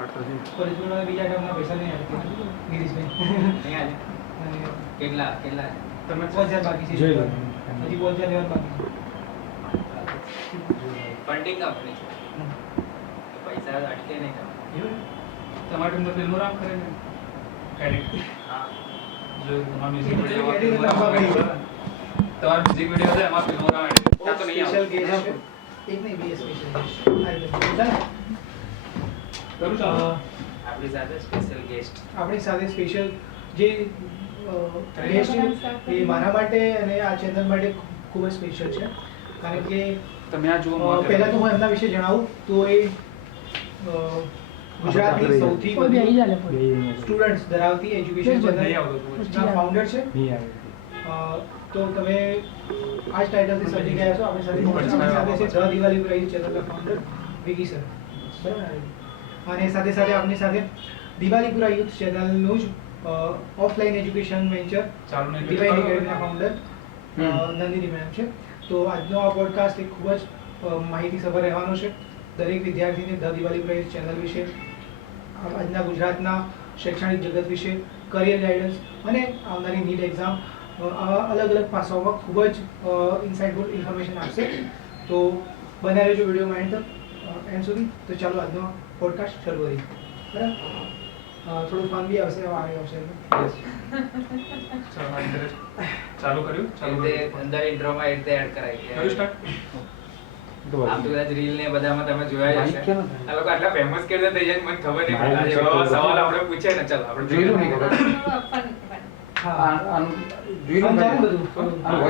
કોલેજમાં બીજા ટર્મના પૈસા નહીં આવતા ગિરીશભાઈ નહીં આજે કેટલા તમે 5000 બાકી છે હજી 5000 લેવા બાકી ફંડિંગ કંપની પૈસા અટકે નહીં એવું તમારે તમને ફિલ્મો રામ કરે ને એડિટ હા જો તમારા મ્યુઝિક વિડિયો edit કરવા ગઈ. તમારા મ્યુઝિક વિડિયો છે એમાં ફિલ્મો રામ એડિટ તો નહીં સ્પેશિયલ આવે ગેસ્ટ છે એક નહીં બે સ્પેશિયલ ગેસ્ટ કરું ચાલો આપણી સાથે સ્પેશિયલ ગેસ્ટ આપણી સાથે સ્પેશિયલ જે ગેસ્ટ છે એ મારા માટે અને આ ચેનલ માટે ખૂબ જ સ્પેશિયલ છે કારણ કે તમે આ જુઓ પહેલા તો હું એમના વિશે જણાવું તો એ ગુજરાતની સૌથી સ્ટુડન્ટ્સ ધરાવતી એજ્યુકેશન નહીં ચેનલ આવતો ના ફાઉન્ડર છે તો તમે આ જ ટાઇટલથી સમજી ગયા છો આપણી સાથે છે ધ દિવાળી પ્રાઇઝ ચેનલના ફાઉન્ડર વિકી સર બરાબર અને સાથે સાથે આપની સાથે દિવાળીપુરા યુથ ચેનલનું જ ઓફલાઈન એજ્યુકેશન વેન્ચર ચાલુ નહીં ડિવાઇન એકેડમીના ફાઉન્ડર નંદિની મેમ છે તો આજનો આ પોડકાસ્ટ એક ખૂબ જ માહિતીસભર રહેવાનો છે દરેક વિદ્યાર્થીને ધ દિવાળીપુરા યુથ ચેનલ વિશે આજના ગુજરાતના શૈક્ષણિક જગત વિશે કરિયર ગાઈડન્સ અને આવનારી નીટ એક્ઝામ આવા અલગ અલગ પાસાઓમાં ખૂબ જ ઇન્સાઇટફુલ ઇન્ફોર્મેશન આપશે તો બને રહેજો વિડીયોમાં એન્ડ સુધી તો ચાલો આજનો પોડકાસ્ટ શરૂ કરીએ બરાબર થોડું ફન બી આવશે આવી આવશે ચાલો ચાલુ કર્યું ચાલુ અંદર ઇન્ટ્રોમાં એટલે એડ કરાય કર્યું સ્ટાર્ટ આમ તો કદાચ રીલ ને બધામાં તમે જોયા જ હશે આ લોકો આટલા ફેમસ કેવી રીતે થઈ જાય મને ખબર નહીં પડે આજે એવા સવાલ આપણે પૂછે ને ચાલો આપણે જોયું નહીં ખબર હા જોયું બધું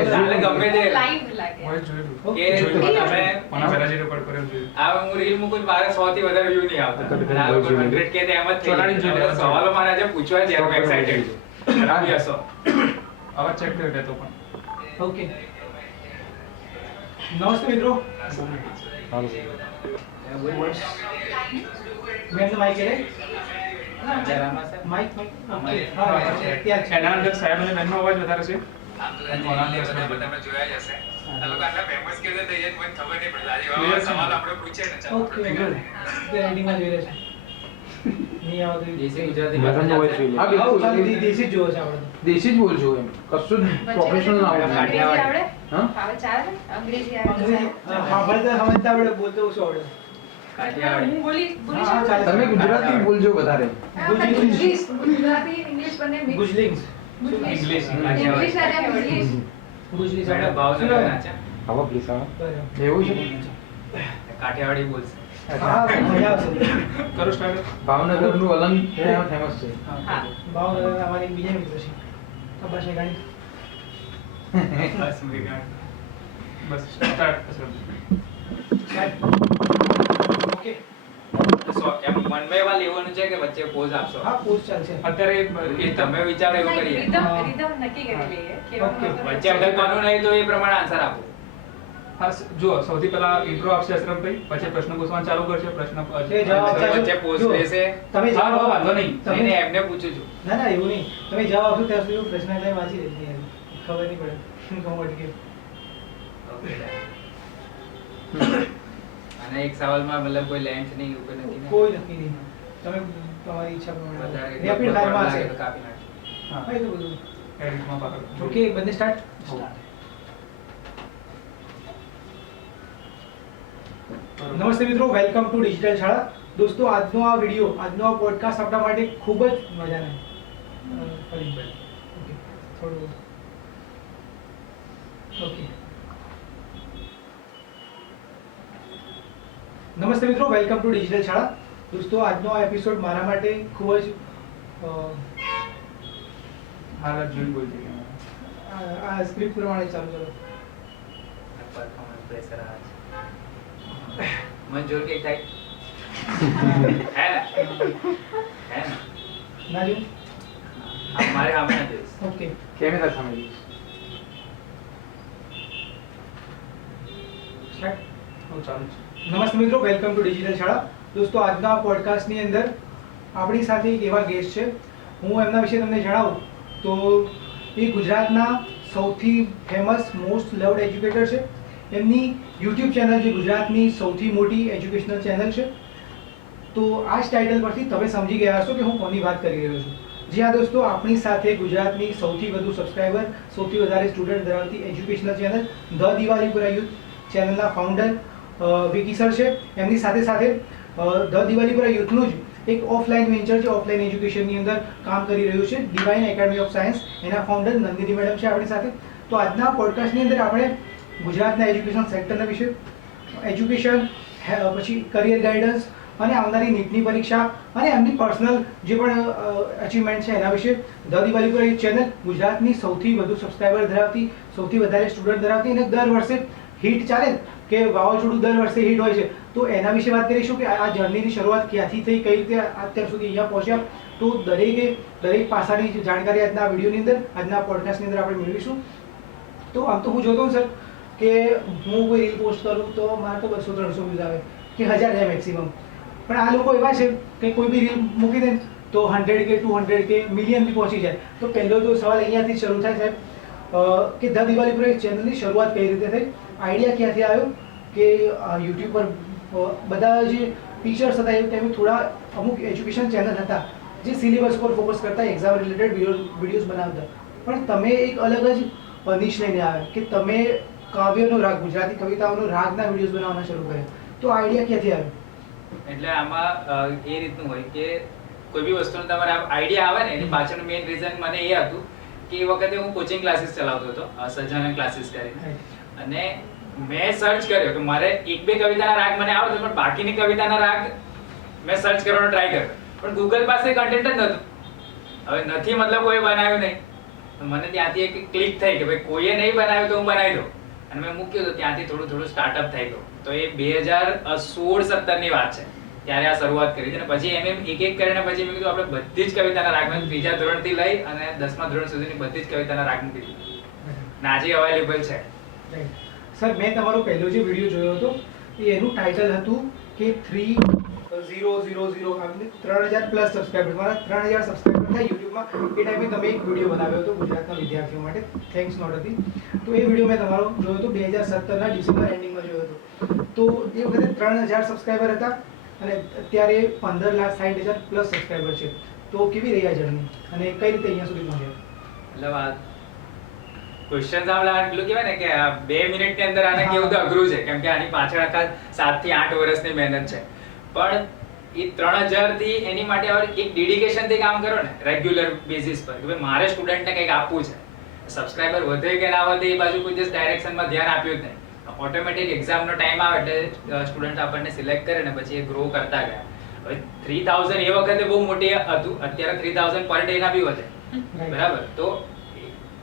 ચાલે ગમે તે લાઈવ લાગે હોય જોયું કે તમે પણ પહેલા જે રેકોર્ડ કર્યો છે આ હું રીલ મૂકું મારે 100 થી વધારે વ્યૂ નહીં આવતા અને આ લોકો 100 કે તે એમ જ થઈ ચોરાડી જોઈ જાય સવાલો મારે આજે પૂછવા છે હું એક્સાઇટેડ છું આવી હશો આવા ચેક કરી લેતો પણ ઓકે નમસ્તે મિત્રો મેં માઇક કરે જરામાં છે માઇક અમારે હા ત્યાં છે એના અંદર સાહેબ અને બેનનો અવાજ વધારે છે આમ તો કદાચ રીલ ને બધામાં તમે જોયા જ હશે આ લોકો આટલા ફેમસ કેવી રીતે થઈ જાય મને ખબર નહીં પડે આજે એવા સવાલ આપણે પૂછે ને ચાલો ઓકે ગુડ તે રેડિંગમાં જોઈ રહ્યા છે નહીં આવતું દેશી ગુજરાતી મજાનો voice જોઈએ. હા ચાલો દેશી જ જોવો છે આપણે દેશી જ બોલજો એમ કશું પ્રોફેશનલ ના આવડે અંગ્રેજી આવડે હા હવે ચાલે અંગ્રેજી આવડે સાંભળતા સમજતા આવડે બોલતો ઓછું આવડે કાઠિયાવાડી હું બોલી હા, શકું ચાલે. તમે ગુજરાતી બોલજો વધારે ઇંગ્લિશ ગુજરાતી ઇંગ્લિશ બંને મિક્સ ગુજલિંગ્સ ઇંગ્લિશ ઇંગ્લિશ અને ઇંગ્લિશ ગુજલી મેડમ ભાવનગર ના છે આવો પ્લીઝ આવો બરાબર એવું છે કાઠિયાવાડી બોલશે હા મજા આવશે કરું સ્ટાર્ટ ભાવનગરનું અલંગ ફેમસ છે હા ભાવનગર અમારી બીજા મિત્ર છે ખબર છે ગાડી બસ મેગાડ બસ સ્ટાર્ટ ઓકે સો એમ મનમાં એવા લેવાનું છે કે વચ્ચે પોઝ આપશો હા પોસ્ટ ચાલશે અત્યારે એ તમે વિચારો એવું કરીએ રીધમ નક્કી કરી લઈએ ઓકે. વચ્ચે અટકવાનું નહીં તો એ પ્રમાણે આન્સર આપો હા જુઓ સૌથી પહેલા ઇન્ટ્રો આપશે અશરફભાઈ પછી પ્રશ્ન પૂછવાનું ચાલુ કરશે પ્રશ્ન એ જવાબ આપશો. વચ્ચે પોઝ જુઓ, લેશે તમે હા જવાબ હા, વાંધો નહીં તમે એને એમને પૂછું છું ના ના એવું નહીં તમે જવાબ આપશો ત્યાં સુધી હું પ્રશ્ન એટલે વાંચી લઈશ યાર ખબર નહીં પડે શું કહું અટકે અને એક સવાલમાં મતલબ કોઈ લેન્થ નહીં એવું કોઈ નથી ને? કોઈ નક્કી નહીં તમે તમારી ઈચ્છા પ્રમાણે વધારે રેપિડ ફાયરમાં લાગે હશે તો કાપી નાખજો. હા હા, એ તો બધું એડિટમાં પકડ ઓકે બંને સ્ટાર્ટ નમસ્તે મિત્રો વેલકમ ટુ ડિજિટલ શાળા દોસ્તો આજનો આ વિડિયો આજનો આ પોડકાસ્ટ આપણા માટે ખૂબ જ મજાનો ફરી ઓકે થોડું ઓકે નમસ્તે મિત્રો વેલકમ ટુ ડિજિટલ શાળા દોસ્તો આજનો આ એપિસોડ મારા માટે ખૂબ જ હાલત જોઈને બોલજે આ સ્ક્રિપ્ટ પ્રમાણે ચાલુ કરો Performance pressure આવે છે. મંજૂર કે થાય હે ને? હે ને? ના જો મારે સામે ના જોઈશ. ઓકે કેમેરા સામે સ્ટાર્ટ હું ચાલુ છે નમસ્તે મિત્રો વેલકમ ટુ ડિજિટલ શાળા દોસ્તો આજના પોડકાસ્ટની અંદર આપણી સાથે એક એવા ગેસ્ટ છે હું એમના વિશે તમને જણાવું તો એ ગુજરાતના સૌથી ફેમસ મોસ્ટ લવ્ડ એજ્યુકેટર છે એમની યુટ્યુબ ચેનલ જે ગુજરાતની સૌથી મોટી એજ્યુકેશનલ ચેનલ છે તો આ જ ટાઇટલ પરથી તમે સમજી ગયા હશો કે હું કોની વાત કરી રહ્યો છું. જી હા દોસ્તો, આપણી સાથે ગુજરાતની સૌથી વધુ સબસ્ક્રાઇબર, સૌથી વધારે સ્ટુડન્ટ ધરાવતી educational channel the Diwalipura youth ચેનલના ફાઉન્ડર વિકી સર છે. એમની સાથે સાથે ધ દિવાલીપુરા યુથનું જ એક ઓફલાઈન વેન્ચર છે, ઓફલાઈન એજ્યુકેશનની અંદર કામ કરી રહ્યું છે, ડિવાઇન એકેડમી ઓફ સાયન્સ. એના ફાઉન્ડર નંદિની મેડમ છે આપણી સાથે. તો આજના પોડકાસ્ટની અંદર આપણે ગુજરાતના એજ્યુકેશન સેક્ટરના વિશે, એજ્યુકેશન, પછી કરિયર ગાઈડન્સ અને આવનારી નીટની પરીક્ષા અને એમની પર્સનલ જે પણ અચીવમેન્ટ છે એના વિશે ધ દિવાલીપુરા યુથ ચેનલ ગુજરાતની સૌથી વધુ સબસ્ક્રાઇબર ધરાવતી, સૌથી વધારે સ્ટુડન્ટ ધરાવતી અને દર વર્ષે હિટ ચાલે કે વાવાઝોડું દર વર્ષે હિટ હોય છે, તો એના વિશે વાત કરીશું કે આ જર્નીની શરૂઆત ક્યાંથી થઈ, કઈ રીતે અત્યાર સુધી અહીંયા પહોંચ્યા. તો દરેક પાસાની જાણકારી આજના વિડીયોની અંદર, આજના પોડકાસ્ટની અંદર આપણે મેળવીશું. તો આમ તો હું જોતો હું સર કે હું કોઈ રીલ પોસ્ટ કરું તો મારે તો 200-300 વ્યૂઝ આવે કે 1000 જાય મેક્સિમમ. પણ આ લોકો એવા છે કે કોઈ બી રીલ મૂકી દે તો 100K, 200K, મિલિયન બી પહોંચી જાય. તો પહેલો તો સવાલ અહીંયાથી જ શરૂ થાય સાહેબ કે ધ દિવાલીપુરા ચેનલની શરૂઆત કઈ રીતે થઈ, આઈડિયા ક્યાંથી આવ્યો કે યુટ્યુબ પર બધા જે ટીચર્સ હતા એ ટાઈમે થોડા અમુક એજ્યુકેશન ચેનલ હતા જે સિલેબસ પર ફોકસ કરતા, એક્ઝામ રિલેટેડ વિડીયોઝ બનાવતા, પણ તમે એક અલગ જ નિશ લઈને આવ્યા કે તમે કાવ્યનો રાગ, ગુજરાતી કવિતાઓનો રાગના વિડીયોઝ બનાવવાના શરૂ કર્યા. તો આઈડિયા ક્યાંથી આવ્યો? એટલે આમાં એ રીતનું હોય કે કોઈ બી વસ્તુનો તમારે આઈડિયા આવે ને, એની પાછળનું મેઇન રીઝન મને એ હતું કે એ વખતે હું કોચિંગ ક્લાસીસ ચલાવતો હતો, સજ્જનન ક્લાસીસ કરીને, અને મેં સર્ચ કર્યો કે મારે એક બે કવિતાના રાગ મને આવડે પણ બાકીની કવિતાના રાગ મેં સર્ચ કરવાનો ટ્રાય કર્યો, પણ ગૂગલ પાસે કન્ટેન્ટ જ નહોતું. હવે નથી મતલબ કોઈ બનાવ્યું નહીં, તો મને ત્યાંથી એક ક્લિક થઈ કે ભાઈ કોઈએ નહીં બનાવ્યું તો હું બનાવી દઉં, અને મેં મૂક્યું તો ત્યાંથી થોડું સ્ટાર્ટઅપ થઈ ગયું. તો એ 2016-17ની વાત છે, ત્યારે આ શરૂઆત કરી હતી. અને પછી એક કરીને પછી મેં કીધું આપણે બધી જ કવિતાના રાગ, ત્રીજા ધોરણથી લઈ અને 10મા ધોરણ સુધીની બધી જ કવિતાના રાગ મૂકી દીધું. નાજી અવેલેબલ છે. સર, મેં તમારો પહેલો જે વિડીયો જોયો હતો એનું ટાઇટલ હતું કે 3000 પ્લસ સબસ્ક્રાઇબર. મારા 3000 સબસ્ક્રાઇબર થાય યુટ્યુબમાં એ ટાઈમે તમે એક વિડીયો બનાવ્યો હતો ગુજરાતના વિદ્યાર્થીઓ માટે, થેન્ક્સ નોટ હતી. તો એ વિડીયો મેં તમારો જોયો હતો 2017ના ડિસેમ્બર એન્ડિંગમાં જોયો હતો. તો એ વખતે 3000 સબસ્ક્રાઇબર હતા અને અત્યારે 15,60,000 પ્લસ સબસ્ક્રાઇબર છે. તો કેવી રહી આ જર્ની અને કઈ રીતે અહીંયા સુધી પહોંચ્યા? એટલે ક્વેશ્ચન સાંભળવા એટલું કહેવાય ને કે 2 મિનિટની અંદર આને કેવું તો અઘરું છે, કેમ કે આની પાછળ આખા 7 થી 8 વર્ષની મહેનત છે. પણ એ 3000 થી એની માટે એક ડેડિકેશન થી કામ કરો ને રેગ્યુલર બેઝિસ પર, કે ભાઈ મારે સ્ટુડન્ટને કંઈક આપવું છે. સબસ્ક્રાઇબર વધે કે ના વધે એ બાજુ કોઈ દિવસ ડાયરેક્શનમાં ધ્યાન આપ્યું જ નહીં. ઓટોમેટિક એક્ઝામનો ટાઈમ આવે એટલે સ્ટુડન્ટ આપણને સિલેક્ટ કરે ને પછી એ ગ્રો કરતા ગયા. હવે 3000 એ વખતે બહુ મોટી હતું, અત્યારે 3000 પર ડે ના બી વધે, બરાબર. તો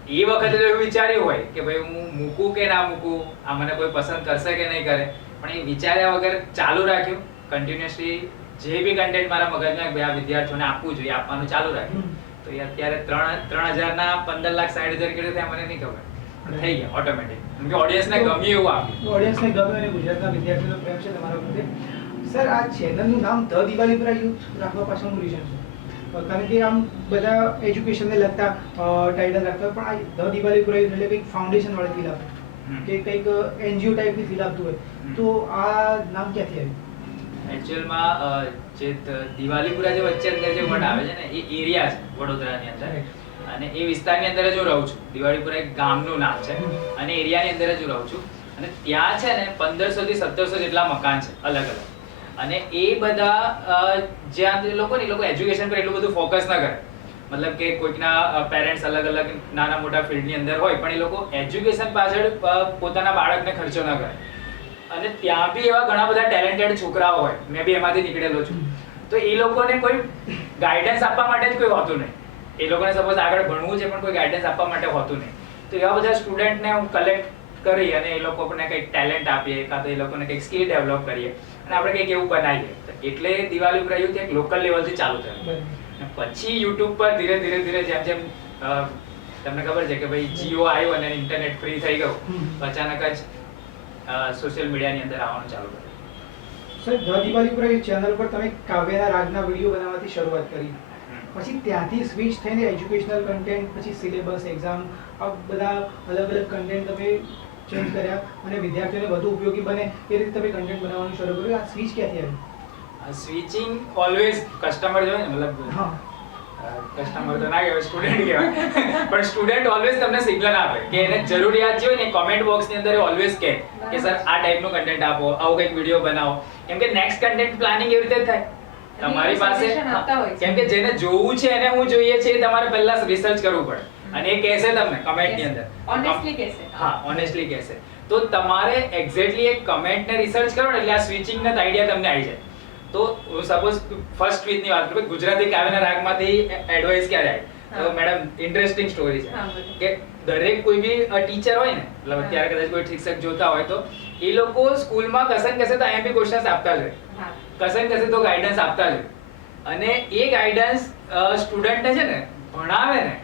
એ વખતે તો એવું વિચાર્યું હોય કે ભાઈ હું મૂકું કે ના મૂકું, આ મને કોઈ પસંદ કરશે કે નહીં કરે, પણ એ વિચાર્યા વગર ચાલુ રાખ્યું કન્ટિન્યુઅસલી. જે બી કન્ટેન્ટ મારા મગજમાં કે આ વિદ્યાર્થીઓને આપવું જોઈએ, આપવાનું ચાલુ રાખ્યું. તો એ અત્યારે 3000ના 15,60,000 કેટલું થયા મને નહીં ખબર, થઈ ગયા ઓટોમેટિક, કેમ કે ઓડિયન્સને ગમ્યું એવું આપ્યું. ઓડિયન્સને ગમ્યું અને ગુજરાતના વિદ્યાર્થીઓનો પ્રેમ છે તમારા પ્રત્યે. સર, આ ચેનલનું નામ ધ દિવાલીપુરા યુથ રાખવા પાછળનું રીઝન છે? કારણ કે આમ બધા એજ્યુકેશનને લગતા ટાઇટલ રાખતા હોય, પણ આ ધ દિવાલીપુરા યુથ એટલે કંઈક ફાઉન્ડેશન વાળી ફીલ આપે કે કંઈક એનજીઓ ટાઈપની ફીલ આપતું હોય, તો આ નામ ક્યાંથી આવ્યું? એકચ્યુઅલમાં જે દિવાલીપુરા જે વચ્ચે અંદર જે વડ આવે છે ને એ એરિયા છે વડોદરાની અંદર, અને એ વિસ્તારની અંદર જ હું રહું છું. દિવાળીપુરા એક ગામનું નામ છે અને એરિયાની અંદર જ હું રહું છું. અને ત્યાં છે ને 1500 થી 1700 જેટલા મકાન છે અલગ અલગ. અને એ બધા જ્યાં લોકો એજ્યુકેશન પર એટલું બધું ફોકસ ન કરે, મતલબ કે કોઈકના પેરેન્ટ્સ અલગ અલગ નાના મોટા ફિલ્ડની અંદર હોય, પણ એ લોકો એજ્યુકેશન પાછળ પોતાના બાળકને ખર્ચો ન કરે. અને ત્યાં બી એવા ઘણા બધા ટેલેન્ટેડ છોકરાઓ હોય, મેં બી એમાંથી નીકળેલો છું. તો એ લોકોને કોઈ ગાઈડન્સ આપવા માટે જ કોઈ હોતું નહીં. એ લોકોને સપોઝ આગળ ભણવું છે પણ કોઈ ગાઈડન્સ આપવા માટે હોતું નહીં. તો એવા બધા સ્ટુડન્ટને હું કલેક્ટ કરી અને એ લોકોને કંઈક ટેલેન્ટ આપીએ, કાં તો એ લોકોને કંઈક સ્કિલ ડેવલપ કરીએ અને આપણે કંઈક એવું બનાવીએ. એટલે દિવાલીપુરા યુથ એક લોકલ લેવલથી ચાલુ થયું. પછી યુટ્યુબ પર ધીરે ધીરે જેમ જેમ તમને ખબર છે કે ભાઈ જીઓ આવ્યો અને ઇન્ટરનેટ ફ્રી થઈ ગયું, અચાનક જ સોશિયલ મીડિયાની અંદર આવવાનું ચાલુ કર્યું. Sir, the Diwalipura youth channel પર તમે કાવ્યના રાગના વિડીયો બનાવવાથી શરૂઆત કરી, પછી ત્યાંથી સ્વિચ થઈને એજ્યુકેશનલ કન્ટેન્ટ, પછી સિલેબસ, એક્ઝામ, આ બધા અલગ અલગ કન્ટેન્ટ તમે ચેન્જ કર્યા અને વિદ્યાર્થીઓને વધુ ઉપયોગી બને એ રીતે તમે કન્ટેન્ટ બનાવવાનું શરૂ કર્યું. આ સ્વિચ ક્યાંથી આવી? સ્વિચિંગ ઓલવેઝ કસ્ટમર જો ને મતલબ હા કસ્ટમર તો ના કહેવાય, સ્ટુડન્ટ કહેવાય, પણ સ્ટુડન્ટ ઓલવેઝ તમને સિગ્નલ આપે કે એને જરૂરિયાત જે હોય ને કોમેન્ટ બોક્સ ની અંદર એ ઓલવેઝ કહે કે સર આ ટાઈપનું કન્ટેન્ટ આપો, આવું કંઈક વિડીયો બનાવો, કેમ કે નેક્સ્ટ કન્ટેન્ટ પ્લાનિંગ એવી રીતે જ થાય. તમારી પાસે suggestion આપતા હોય છે. કેમ કે જેને જોવું છે એને હું જોઈએ છે એ તમારે પહેલા રિસર્ચ કરવું પડે, અને એ કહેશે તમને કમેન્ટ ની અંદર. Honestly કહેશે. હા, ઓનેસ્ટલી કહેશે. તો તમારે એક્ઝેક્ટલી એક કમેન્ટ ને રિસર્ચ કરો ને એટલે આ સ્વિચિંગ ના આઈડિયા તમને આવી જાય. તો સપોઝ ફર્સ્ટ ટ્વીટ ની વાત કરું, ગુજરાતી કાવ્યના રાગમાંથી એડવાઇસ ક્યારે આવી? તો હા. મેડમ ઇન્ટરેસ્ટિંગ સ્ટોરી છે હા, બોલો. કે દરેક કોઈ બી ટીચર હોય ને, મતલબ અત્યારે કદાચ કોઈ શિક્ષક જોતા હોય તો એ લોકો સ્કૂલમાં કશે ને કશે તો IMP ક્વેશ્ચન્સ આપતા જ હોય, હા. કશે ને કશે તો ગાઈડન્સ આપતા જ હોય, અને એ ગાઈડન્સ સ્ટુડન્ટને છે ને ભણાવે ને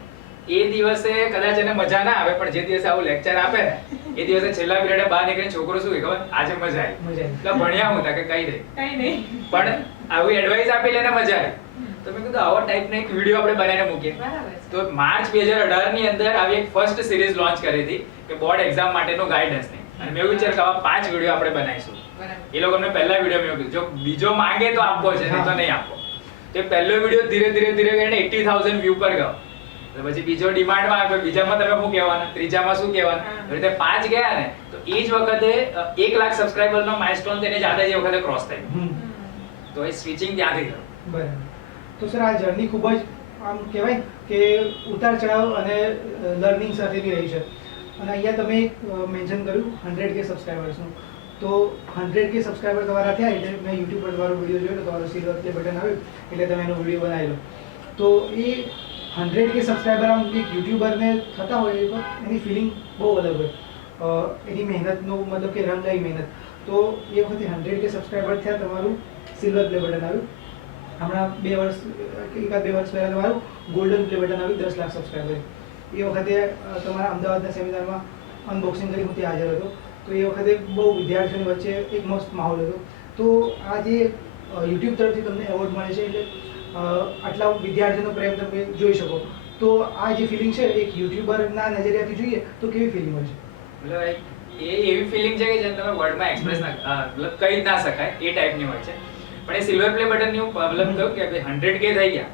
એ દિવસે કદાચ એને મજા ના આવે, પણ જે દિવસે આવું લેક્ચર આપે ને એ દિવસે છેલ્લા પિરિયડે બહાર નીકળીને છોકરો શું કહે ખબર? આજે મજા આવી. મજા આવી. એટલે ભણ્યા હું તા કે કઈ નહીં, કઈ નહીં. પણ આવી એડવાઇસ આપી એને મજા આવી. તો મેં કીધું આવા ટાઈપનો એક વિડીયો આપણે બનાવીને મૂકીએ. બરાબર છે. તો માર્ચ 2018 ની અંદર આવી એક ફર્સ્ટ સિરીઝ લોન્ચ કરી હતી કે બોર્ડ એક્ઝામ માટેનો ગાઈડન્સ ની, અને મેં વિચાર કે આવા 5 વિડીયો આપણે બનાવીશું. બરાબર. એ લોકોને પહેલા વિડીયો મેં કીધું જો બીજો માંગે તો આપવો છે, નહીં તો નહીં આપવો. તો એ પહેલો વિડીયો ધીરે ધીરે કરીને 80,000 વ્યૂ પર ગયો. તો પછી બીજો ડિમાન્ડમાં આવ્યો, બીજામાં તમે શું કહેવાના, ત્રીજામાં શું કહેવાના, એવી રીતે 5 ગયા ને તો એ જ વખતે 1 લાખ સબસ્ક્રાઇબરનો માઇલસ્ટોન તેને જાતે જ એ વખતે ક્રોસ થઈ ગયો. તો એ સ્વિચિંગ ત્યાંથી થયું. બરાબર. તો સર આ જર્ની ખૂબ જ આમ કહેવાય કે ઉતાર ચઢાવ અને લર્નિંગ સાથેની રહી છે, અને અહીંયા તમે મેન્શન કર્યું 100K સબસ્ક્રાઇબર્સનું. તો 100K સબસ્ક્રાઇબર તમારા થયા એટલે મેં યુટ્યુબ પર તમારો વિડીયો જોયો, તમારો સિલ્વર પ્લે બટન આવ્યું એટલે તમે એનો વિડીયો બનાવેલો. તો એ 100K સબસ્ક્રાઇબર આમ એક યુટ્યુબરને થતા હોય એ પણ એની ફિલિંગ બહુ અલગ હોય, એની મહેનતનો મતલબ કે રંગ આવી મહેનત. તો એ વખતે 100K સબસ્ક્રાઇબર થયા, તમારું સિલ્વર પ્લે બટન આવ્યું. હમણાં 2 વર્ષ એકાદ 2 વર્ષ પહેલાં તમારું ગોલ્ડન પ્લે બટન આવ્યું 10 લાખ સબસ્ક્રાઇબર. એ વખતે તમારા અમદાવાદના સેમિનારમાં અનબોક્સિંગ કરી હું ત્યાં હાજર હતો. તો એ વખતે બહુ વિદ્યાર્થીઓની વચ્ચે એક મસ્ત માહોલ હતો. તો આ જે યુટ્યુબ તરફથી તમને એવોર્ડ મળે છે એટલે આટલા વિદ્યાર્થીઓનો પ્રેમ તમે જોઈ શકો. તો આ જે ફિલિંગ છે એક યુટ્યુબરના નજરિયાથી જોઈએ તો કેવી ફિલિંગ હોય છે? મતલબ એ એવી ફિલિંગ છે કે જેને તમે વર્ડમાં એક્સપ્રેસ ના મતલબ કહી જ ના શકાય એ ટાઈપની હોય છે. પણ એ સિલ્વર પ્લે બટનની હું મતલબ કહું કે 100K થઈ ગયા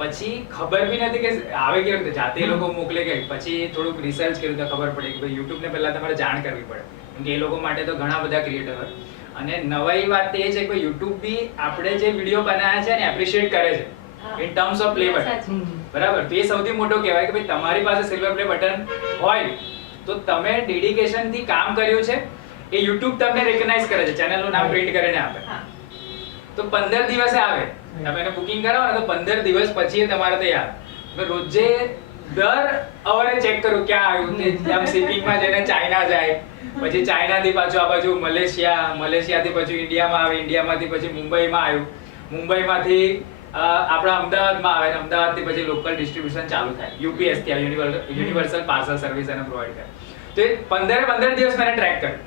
પછી ખબર બી નથી કે આવે કેવી રીતે, જાતે એ લોકો મોકલે કે પછી થોડુંક રિસર્ચ કર્યું તો ખબર પડી કે ભાઈ યુટ્યુબને પહેલા તમારે જાણ કરવી પડે, કેમ કે એ લોકો માટે તો ઘણા બધા ક્રિએટર હોય. અને નવાઈ વાત એ છે કે યુટ્યુબ બી આપણે જે વિડીયો બનાવ્યા છે ને એપ્રિશિએટ કરે છે in terms of play button. સાચી. બરાબર, તો એ સૌથી મોટો કહેવાય કે ભાઈ તમારી પાસે સિલ્વર પ્લે બટન હોય તો તમે ડેડિકેશન થી કામ કર્યું છે, એ YouTube તમને રેકગ્નાઇઝ કરે છે, ચેનલનું નામ પ્રિન્ટ કરીને આપે. હા. તો 15 દિવસે આવે, તમે એને બુકિંગ કરાવો ને તો 15 દિવસ પછી એ તમારે તૈયાર. મેં રોજે દર અવરે ચેક કરું ક્યાં આવ્યું, તે આમ શિપિંગમાં જઈને ચાઇના જાય, પછી ચાઇનાથી પાછું આ બાજુ મલેશિયાથી પાછું ઇન્ડિયામાં આવે, ઇન્ડિયામાંથી પછી મુંબઈમાં આવ્યું, મુંબઈમાંથી આપણા અમદાવાદમાં આવે, અમદાવાદથી પછી લોકલ ડિસ્ટ્રીબ્યુશન ચાલુ થાય, UPS ત્યાં યુનિવર્સલ પાર્સલ સર્વિસ એને પ્રોવાઈડ કરે. તો એ 15 દિવસ મેં ટ્રેક કર્યું,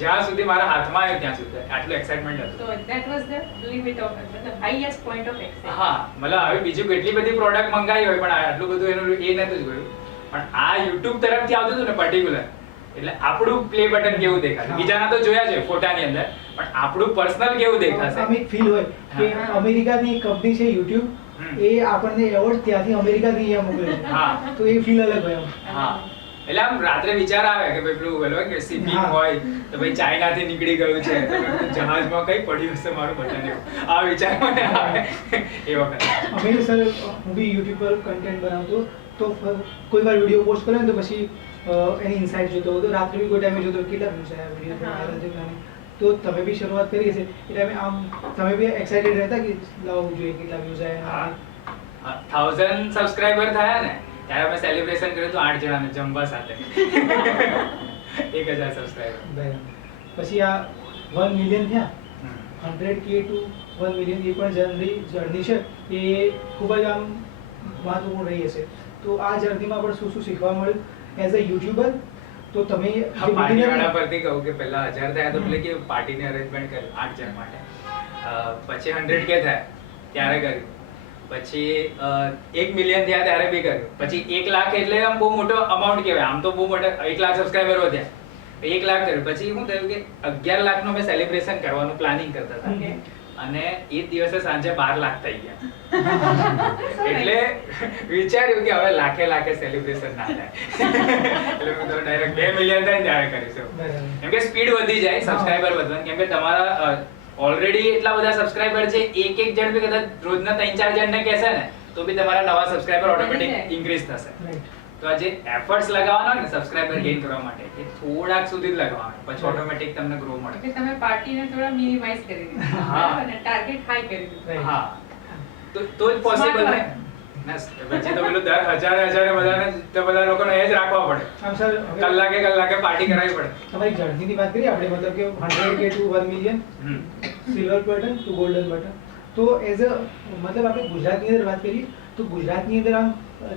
જ્યાં સુધી મારા હાથમાં આવ્યું ત્યાં સુધી આટલું એક્સાઇટમેન્ટ હતું. So that was the limit of the highest point of excitement. હા, મતલબ હવે બીજું કેટલી બધી પ્રોડક્ટ મંગાવી હોય પણ આટલું બધું એનું એ નતું જ ગયું. પણ આ YouTube તરફથી આવતું હતું ને પર્ટિક્યુલર, એટલે આપણું પ્લે બટન કેવું દેખાશે, બીજાના તો જોયા છે ફોટાની અંદર, પણ આપણું પર્સનલ કેવું દેખાશે. આમ એક ફીલ હોય કે અમેરિકાની કંપની છે યુટ્યુબ, એ આપણને એવોર્ડ ત્યાંથી અમેરિકાથી અહીંયા મોકલે છે. હા. તો એ ફીલ અલગ હોય આમ. હા, એટલે આમ રાત્રે વિચાર આવે કે ભાઈ પેલું પેલું હોય કે શિપિંગ હા. હોય તો ભાઈ ચાઇનાથી નીકળી ગયું છે તો પેલું જહાજમાં કઈ પડ્યું હશે મારું બટન, એવું આ વિચાર મને આવે એ વખતે. અમે સર હું બી યુટ્યુબ પર કન્ટેન્ટ બનાવતો તો કોઈ વાર વિડીયો પોસ્ટ કરે ને તો પછી એની ઇન્સાઇટ જોતો હતો, રાત્રે બી કોઈ ટાઈમે જોતો કેટલા વ્યૂઝ આવ્યા વિડીયો પર હા. મારા જેટલા. તો તમે બી શરૂઆત કરી હશે એ ટાઈમે આમ તમે બી એક્સાઇટેડ રહેતા કે લાવવું જોઈએ કેટલા વ્યૂઝ આવ્યા. હા, 1000 સબસ્ક્રાઇબર થયા ને ત્યારે અમે સેલિબ્રેશન કર્યું હતું 8 જણાને જમવા સાથે. 1000 સબસ્ક્રાઇબર. બરાબર. પછી આ 1 મિલિયન થયા, 100K to 1 મિલિયન એ પણ જર્ની છે એ ખૂબ જ આમ મહત્વપૂર્ણ રહી હશે. તો આ જર્નીમાં પણ શું શું શીખવા મળ્યું એઝ અ યુટ્યુબર? તો તમે જે પાર્ટીવાળા પરથી કહું કે પહેલા 1000 થયા તો પેલે કે પાર્ટીને અરેન્જમેન્ટ કર્યું 8 જણ માટે, પછી 100K થયા ત્યારે કર્યું, પછી 1 મિલિયન થયા ત્યારે બી કર્યું, પછી 1 લાખ એટલે આમ બહુ મોટો અમાઉન્ટ કહેવાય, આમ તો બહુ મોટા 1 લાખ સબસ્ક્રાઇબરો થયા, 1 લાખ કર્યું. પછી શું થયું કે 11 લાખનું મેં સેલિબ્રેશન કરવાનું પ્લાનિંગ કરતા હતા, Okay. અને એ જ દિવસે સાંજે 12 લાખ થઈ ગયા. એટલે વિચાર્યું કે હવે લાખે સેલિબ્રેશન ના થાય. એટલે મેં તો ડાયરેક્ટ 2 મિલિયન થાય ને ત્યારે કરીશું. બરાબર. કેમ કે સ્પીડ વધી જાય, સબસ્ક્રાઇબર વધવાનું. કેમ કે તમારા ઓલરેડી એટલા બધા સબસ્ક્રાઇબર છે, એક જણ બી કદાચ રોજના 3-4 જણને કહેશે ને તો બી તમારા નવા સબસ્ક્રાઇબર ઓટોમેટિક ઇન્ક્રીઝ થશે. Right. તો આ જે એફર્ટ્સ લગાવવાનો ને સબસ્ક્રાઇબર ગેઇન કરવા માટે એ થોડાક સુધી જ લગાવવાનો, પછી ઓટોમેટિક તમને ગ્રો મળે. એટલે તમે પાર્ટીને થોડા મિનિમાઇઝ કરી દીધું. હા. અને ટાર્ગેટ હાઈ કરી દીધું. Right. હા, તો જ પોસિબલ Smart ને. ના, પછી તો પેલું દર હજારે બધાને તો બધા લોકોને એ જ રાખવા પડે. આમ સર હવે કલાકે પાર્ટી કરાવવી પડે. તમારી જર્નીની વાત કરીએ આપણે, મતલબ કે 100K to 1 million hmm. Silver button to golden button. તો એઝ અ મતલબ આપણે ગુજરાતની અંદર વાત કરીએ તો ગુજરાતની અંદર આમ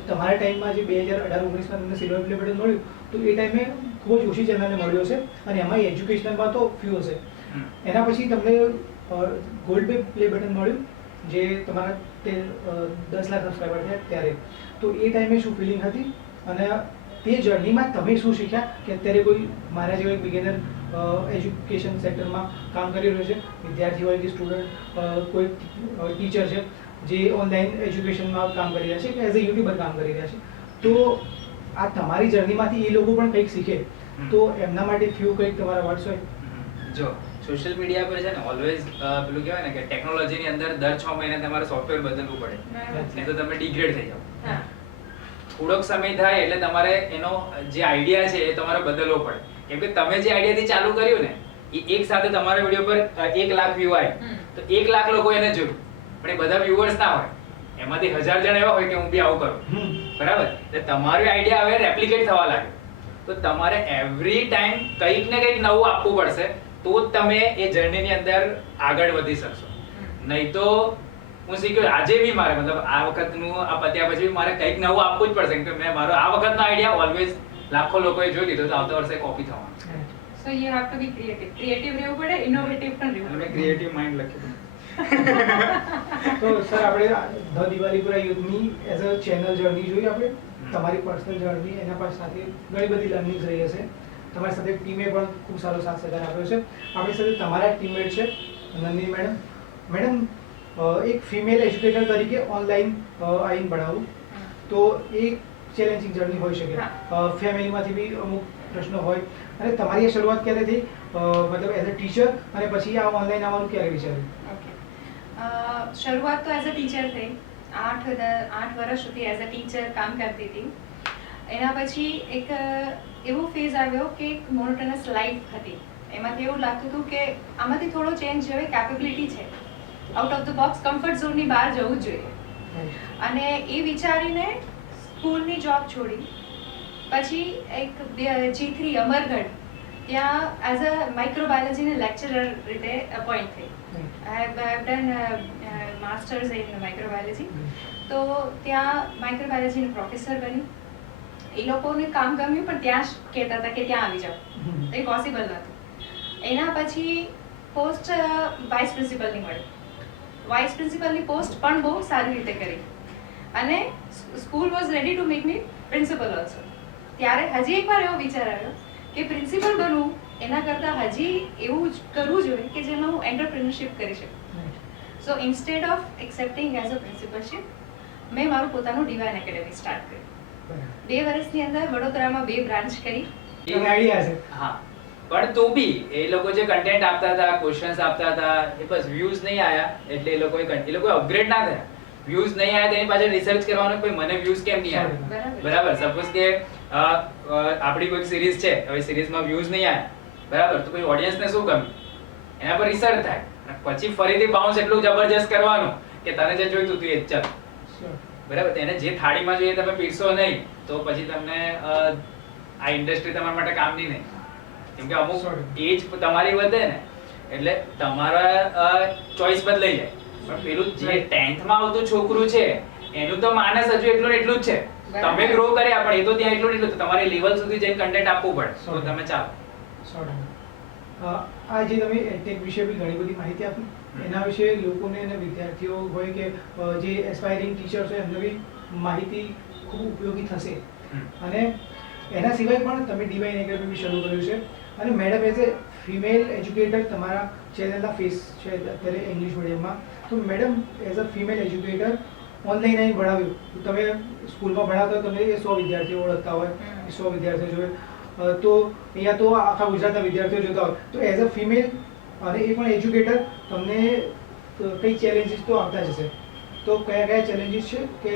તમારા ટાઈમમાં જે 2018-19માં તમને સિલ્વર પ્લે બટન મળ્યું તો એ ટાઈમે ખૂબ જ ઓછી ચેનલને મળ્યો છે અને એમાં એજ્યુકેશનલમાં તો ફ્યુ હશે. હમ. એના પછી તમને ગોલ્ડ પ્લે બટન મળ્યું જે તમારા તે 10 લાખ સબસ્ક્રાઈબર થયા ત્યારે. તો એ ટાઈમે શું ફિલિંગ હતી અને તે જર્નીમાં તમે શું શીખ્યા કે અત્યારે કોઈ મારા જેવો એક બિગિનર એજ્યુકેશન સેક્ટરમાં કામ કરી રહ્યો છે, વિદ્યાર્થી હોય કે સ્ટુડન્ટ, કોઈ ટીચર છે જે ઓનલાઈન એજ્યુકેશનમાં કામ કરી રહ્યા છે કે એઝ અ યુટ્યુબર કામ કરી રહ્યા છે, તો આ તમારી જર્નીમાંથી એ લોકો પણ કંઈક શીખે તો એમના માટે ફ્યુ કંઈક તમારા વર્ડ્સ હોય. જો સોશિયલ મીડિયા પર છે ને ઓલવેઝ પેલું કહેવાય ને કે ટેકનોલોજીની અંદર દર 6 મહિને તમારે સોફ્ટવેર બદલવું પડે, નહીં તો તમે ડિગ્રેડ થઈ જાઓ. હા. થોડોક સમય થાય એટલે તમારે એનો જે આઈડિયા છે એ તમારે બદલવો પડે. કેમ કે તમે જે આઈડિયાથી ચાલુ કર્યું ને એ એક સાથે તમારા વિડીયો પર 1 લાખ વ્યૂ આવે તો 1 લાખ લોકો એને જોયું, પણ એ બધા વ્યુઅર્સ ના હોય, એમાંથી 1000 જણ એવા હોય કે હું બી આવું કરું. બરાબર? એટલે તમારો આઈડિયા હવે રેપ્લિકેટ થવા લાગે તો તમારે એવરી ટાઈમ કંઈક ને કંઈક નવું આપવું પડશે, તો જ તમે એ જર્નીની અંદર આગળ વધી શકશો. નહીં તો હું શીખ્યો આજે બી મારે મતલબ આ વખતનું આ પત્યા પછી બી મારે કંઈક નવું આપવું જ પડશે. કેમ કે મેં મારો આ વખતનો આઈડિયા ઓલવેઝ લાખો લોકોએ જોઈ લીધો તો આવતા વર્ષે કોપી થવાનો. So you have to be creative. Creative રહેવું પડે, innovative પણ રહેવું અને મેં પડે. ક્રિએટિવ માઇન્ડ લખ્યું. તો સર આપણે ધ દિવાલીપુરા યુથની એઝ અ ચેનલ જર્ની જોઈ આપણે, તમારી પર્સનલ જર્ની, એના પર સાથે ઘણી બધી લર્નિંગ્સ રહી હશે. તમારી સાથે ટીમે પણ ખૂબ સારો સાથ સહકાર આપ્યો છે. આપણી સાથે તમારા ટીમમેટ છે નંદિની મેડમ. મેડમ, એક ફિમેલ એજ્યુકેટર તરીકે ઓનલાઈન આવીને ભણાવવું તો એક ચેલેન્જિંગ જર્ની હોઈ શકે. ફેમિલીમાંથી બી અમુક પ્રશ્નો હોય અને તમારી આ શરૂઆત ક્યારે થઈ, મતલબ એઝ અ ટીચર, અને પછી આ ઓનલાઈન આવવાનું ક્યારે વિચાર્યું? Okay. શરૂઆત તો એઝ અ ટીચર થઈ. 8 વર્ષ સુધી એઝ અ ટીચર કામ કરતી હતી. એના પછી એક એવો ફેઝ આવ્યો કે એક મોનોટોનસ લાઈફ હતી. એમાંથી એવું લાગતું હતું કે આમાંથી થોડો ચેન્જ હવે કેપેબિલિટી છે, out of the box comfort ઝોનની બહાર જવું જ જોઈએ. અને એ વિચારીને સ્કૂલની જોબ છોડી પછી એક G3 અમરગઢ ત્યાં એઝ અ માઇક્રોબાયોલોજીના લેક્ચરર રીતે અપોઇન્ટ થઈ. I have done masters in microbiology. તો ત્યાં માઇક્રોબાયોલોજીના પ્રોફેસર બની. એ લોકોને કામ ગમ્યું પણ ત્યાં જ કહેતા હતા કે ત્યાં આવી જાઓ, એ પોસિબલ નહોતું. એના પછી પોસ્ટ વાઇસ પ્રિન્સિપલની મળી. વાઇસ પ્રિન્સિપલની પોસ્ટ પણ બહુ સારી રીતે કરી અને school was ready to make me principal also. ત્યારે હજી એકવાર એવો વિચાર આવ્યો કે પ્રિન્સિપલ બનવું એના કરતાં હજી એવું જ કરવું જોઈએ કે જેમાં હું એન્ટરપ્રિન્યોરશિપ કરી શકું. So instead of accepting as a principalship મેં મારું પોતાનું ડિવાઇન એકેડેમી સ્ટાર્ટ કર્યું. 2 વર્ષની અંદર વડોદરામાં 2 બ્રાન્ચ કરી. તમને આઈડિયા છે? હા, પણ તો બી એ લોકો જે કન્ટેન્ટ આપતા હતા, ક્વેશ્ચન્સ આપતા હતા, એ બસ વ્યૂઝ નહીં આયા એટલે એ લોકો અપગ્રેડ ના થયા. વ્યૂઝ નહીં આયા તેની પાછળ રિસર્ચ કરવાનું કે મને વ્યૂઝ કેમ નહીં આવ્યા. બરાબર. બરાબર, સપોઝ કે આપણી કોઈ સિરીઝ છે, હવે સિરીઝમાં વ્યૂઝ નહીં આયા, બરાબર, તો કોઈ ઓડિયન્સને શું ગમ્યું એના પર રિસર્ચ થાય અને પછી ફરીથી બાઉન્સ એટલું જબરજસ્ત કરવાનું કે તને જે જોઈતું હતું એ જ ચાલ. બરાબર, તેને જે થાળીમાં જોઈએ તમે પીરસો નહીં તો પછી તમને આ ઇન્ડસ્ટ્રી તમારા માટે કામની નહીં. કેમ કે અમુક એજ તમારી વધે ને એટલે તમારા ચોઇસ બદલાઈ જાય. પણ પેલું જે 10th માં આવતું છોકરું છે એનું તો માનસ હજુ એટલું ને એટલું જ છે. તમે ગ્રો કર્યા પણ એ તો ત્યાં એટલું ને એટલું, તમારી લેવલ સુધી જઈને કન્ટેન્ટ આપવું પડે તો તમે ચાલો. આ જે તમે ટેક વિશે બી ઘણી બધી માહિતી આપી, એના વિશે લોકોને અને વિદ્યાર્થીઓ હોય કે જે એસ્પાયરિંગ ટીચર્સ હોય એમને બી માહિતી ખૂબ ઉપયોગી થશે. અને એના સિવાય પણ તમે ડિવાઇન એકેડમી શરૂ કર્યું છે અને madam as a female educator તમારા ચેનલના ફેસ છે અત્યારે ઇંગ્લિશ મીડિયમમાં. તો madam as a female educator online અહીં ભણાવ્યું તો તમે સ્કૂલમાં ભણાવતા હોય તમે એ 100 વિદ્યાર્થીઓ ઓળખતા હોય, એ 100 વિદ્યાર્થીઓ જોવે તો અહીંયા તો આખા ગુજરાતના વિદ્યાર્થીઓ જોતા હોય તો એઝ અ ફિમેલ અને એ પણ એજ્યુકેટર તમને કઈ ચેલેન્જીસ તો આવતા જ હશે. તો કયા કયા ચેલેન્જીસ છે કે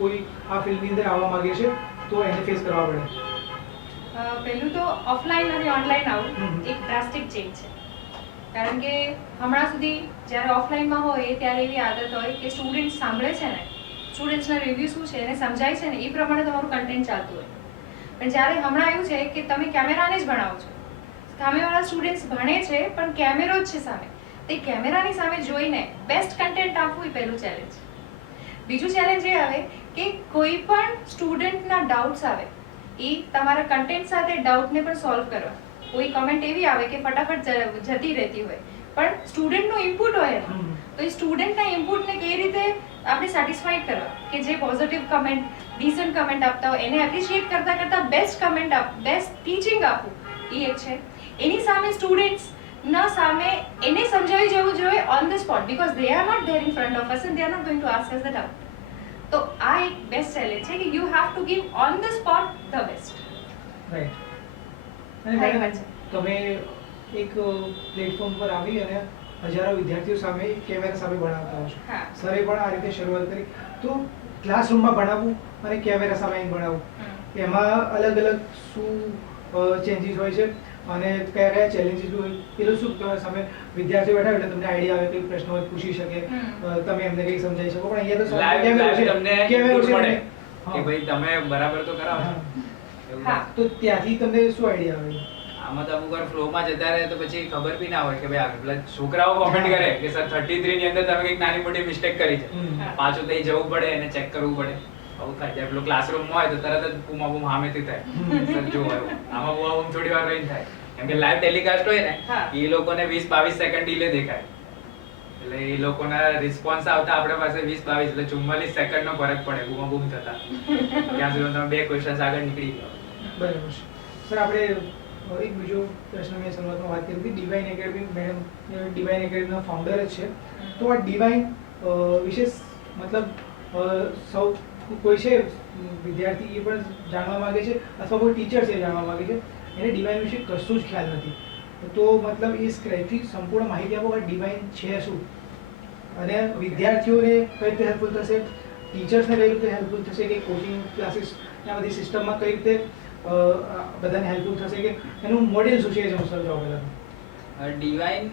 કોઈ આ ફિલ્ડની અંદર આવવા માંગે છે તો એને ફેસ કરવા પડે? પહેલું તો ઓફલાઈન અને ઓનલાઈન આવું એક ડ્રાસ્ટિક ચેન્જ છે. કારણ કે હમણાં સુધી જ્યારે ઓફલાઈનમાં હોય ત્યારે એવી આદત હોય કે સ્ટુડન્ટ સાંભળે છે ને, સ્ટુડન્ટ્સના રિવ્યૂ શું છે એને સમજાય છે ને એ પ્રમાણે તમારું કન્ટેન્ટ ચાલતું હોય. પણ જ્યારે હમણાં એવું છે કે તમે કેમેરાને જ ભણાવો છો, સામેવાળા સ્ટુડન્ટ્સ ભણે છે પણ કેમેરો જ છે સામે, તે કેમેરાની સામે જોઈને બેસ્ટ કન્ટેન્ટ આપવું એ પહેલું ચેલેન્જ. બીજું ચેલેન્જ એ આવે કે કોઈ પણ સ્ટુડન્ટના ડાઉટ્સ આવે એ તમારા કન્ટેન્ટ સાથે ડાઉટને પણ સોલ્વ કરવા. કોઈ કમેન્ટ એવી આવે કે ફટાફટ જતી રહેતી હોય પણ સ્ટુડન્ટનું ઇનપુટ હોય એમાં, તો એ સ્ટુડન્ટના ઇનપુટને કઈ રીતે આપણે સેટિસ્ફાઈડ કરવા કે જે પોઝિટિવ કમેન્ટ, ડિસન્ટ કમેન્ટ આપતા હોય એને એપ્રિશિએટ કરતાં કરતાં બેસ્ટ કમેન્ટ બેસ્ટ ટીચિંગ આપવું એ એક છે. એની સામે સ્ટુડન્ટ્સના સામે એને સમજાવી જવું જોઈએ on the spot, because they are not there in front of us and they are not going to ask us the doubt. તો આ એક બેસ્ટ ચેલેન્જ છે કે you have to give on the spot the best. Right. અને madam તમે એક platform પર આવી અને હજારો વિદ્યાર્થીઓ સામે કેમેરા સામે ભણાવતા હો છો. સરે પણ આ રીતે શરૂઆત કરી. તો ક્લાસરૂમમાં ભણાવવું અને કેમેરા સામે ભણાવવું એમાં અલગ અલગ શું ચેન્જીસ હોય છે અને કયા કયા ચેલેન્જીસ હોય પેલું શું તમારા સામે વિદ્યાર્થીઓ બેઠા એટલે તમને આઈડિયા આવે કોઈ પ્રશ્ન હોય પૂછી શકે, તમે એમને કંઈ સમજાવી શકો. પણ અહીંયા તો તમને કેમેરો છે મળે કે ભાઈ તમે બરાબર તો કરાવો. તો ત્યાંથી તમને શું આઈડિયા આવે? આમાં તો અમુક વાર ફ્લોમાં જતા રહે તો પછી ખબર બી ના હોય કે ભાઈ આગળ છોકરાઓ કોમેન્ટ કરે કે સર 33 ની અંદર તમે કંઈક નાની મોટી મિસ્ટેક કરી છે, પાછું તઈ જવું પડે અને ચેક કરવું પડે. આવું થાય. જ્યારે પેલો ક્લાસરૂમમાં હોય તો તરત જ બૂમા બૂમ સામેથી થાય સર જો આમાં બૂમ થોડી વાર રહીને થાય. કેમ કે લાઈવ ટેલિકાસ્ટ હોય ને એ લોકોને 20-22 સેકન્ડ ડિલે દેખાય, એટલે એ લોકોના રિસ્પોન્સ આવતા આપણા પાસે 20-22 એટલે 44 સેકન્ડનો ફરક પડે બૂમા બૂમ થતા. ત્યાં સુધી તમે 2 ક્વેશ્ચન્સ આગળ નીકળી જાઓ. બરાબર છે સર. આપણે એક બીજો પ્રશ્ન મેં શરૂઆતમાં વાત કરી હતી, ડિવાઇન એકેડમી. મેડમ ડિવાઇન એકેડમીના ફાઉન્ડર જ છે. તો આ ડિવાઇન વિશે મતલબ સૌ કોઈ છે વિદ્યાર્થી એ પણ જાણવા માંગે છે અથવા કોઈ ટીચર છે જાણવા માંગે છે, એને ડિવાઇન વિશે કશું જ ખ્યાલ નથી. તો મતલબ એ સ્ક્રેચથી સંપૂર્ણ માહિતી આપો કે ડિવાઇન છે શું, અને વિદ્યાર્થીઓને કઈ રીતે હેલ્પફુલ થશે, ટીચર્સને કઈ રીતે હેલ્પફુલ થશે, કે કોચિંગ ક્લાસીસ આ બધી સિસ્ટમમાં કઈ રીતે બધાને હેલ્પફુલ થશે, કે એનું મોડેલ શું છે એ સમજાવો પહેલાં. ડિવાઇન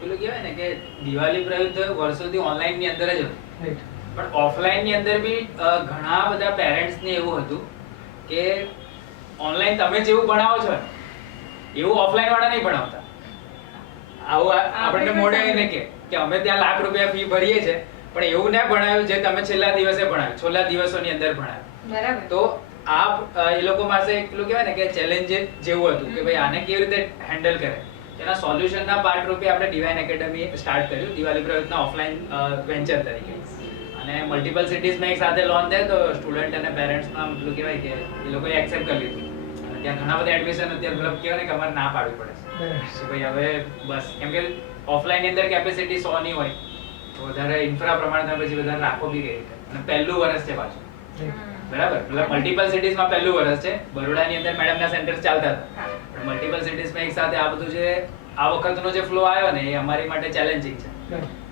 પેલું કહેવાય ને કે દિવાળી પ્રયુક્ત વર્ષોથી ઓનલાઈનની અંદર જ હતું, રાઈટ. પણ ઓફલાઈનની અંદર બી ઘણા બધા પેરેન્ટ્સને એવું હતું કે ઓનલાઈન તમે જેવું ભણાવો છો એવું ઓફલાઈન વાળા નહીં ભણાવતા. આવું આપણને મોઢે ને કે અમે ત્યાં લાખ રૂપિયા ફી ભરીએ છે પણ એવું ના ભણાવ્યું જે તમે છેલ્લા દિવસે ભણાવ્યું, છેલ્લા દિવસોની અંદર ભણાવ્યું. બરાબર. તો એ લોકો પાસે પેલું કહેવાય ને કે ચેલેન્જ જેવું હતું કે ભાઈ આને કેવી રીતે હેન્ડલ કરે. એના સોલ્યુશનના પાર્ટ રૂપે આપણે ડિવાઇન એકેડમી સ્ટાર્ટ કર્યું દિવાળી પ્રયુક્તના ઓફલાઈન વેન્ચર તરીકે. અને મલ્ટિપલ સિટીઝમાં એક સાથે લોન્ચ થાય તો સ્ટુડન્ટ અને પેરેન્ટ્સમાં પેલું કહેવાય કે એ લોકોએ એક્સેપ્ટ કરી લીધું. અને ત્યાં ઘણા બધા એડમિશન અત્યારે મતલબ કહેવાય ને કે અમારે ના પાડવી પડે છે ભાઈ હવે બસ. કેમ કે ઓફલાઈનની અંદર કેપેસિટી 100 ની હોય તો વધારે ઇન્ફ્રા પ્રમાણે તમે પછી વધારે રાખો બી કઈ રીતે. અને પહેલું વર્ષ છે પાછું, બરાબર. મતલબ મલ્ટિપલ સિટીઝમાં પહેલું વર્ષ છે. બરોડાની અંદર મેડમના સેન્ટર્સ ચાલતા હતા પણ મલ્ટિપલ સિટીઝમાં એક સાથે આ બધું જે આ વખતનો જે ફ્લો આવ્યો ને એ અમારી માટે ચેલેન્જિંગ છે,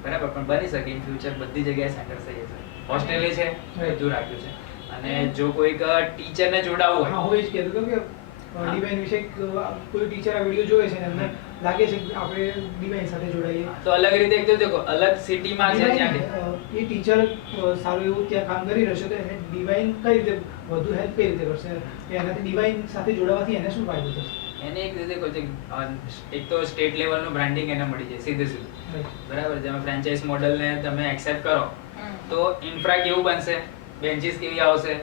બરાબર. પણ બની શકે ઇન ફ્યુચર બધી જગ્યાએ સેન્ટર થઈ જશે. હોસ્ટેલે છે બધું રાખ્યું છે. અને જો કોઈક ટીચરને જોડાવવું હોય, હા હું એ જ કહેતો હતો કે ડિવાઇન વિશે કોઈ ટીચર આ વિડીયો જોવે છે ને એમને લાગે છે કે આપણે ડિવાઇન સાથે જોડાઈએ તો અલગ રીતે એક તો દેખો અલગ સિટીમાં છે જ્યાં એ ટીચર સારું એવું ત્યાં કામ કરી રહેશે તો એને ડિવાઇન કઈ રીતે વધુ હેલ્પ કઈ રીતે કરશે, એનાથી ડિવાઇન સાથે જોડાવાથી એને શું ફાયદો થશે? એને એક રીતે કહું છું એક તો સ્ટેટ લેવલનું બ્રાન્ડિંગ એને મળી જાય સીધે સીધું, બરાબર. જેમાં ફ્રેન્ચાઇઝ મોડલને તમે એક્સેપ્ટ કરો તો ઇન્ફ્રા કેવું બનશે, બેન્ચીસ કેવી આવશે,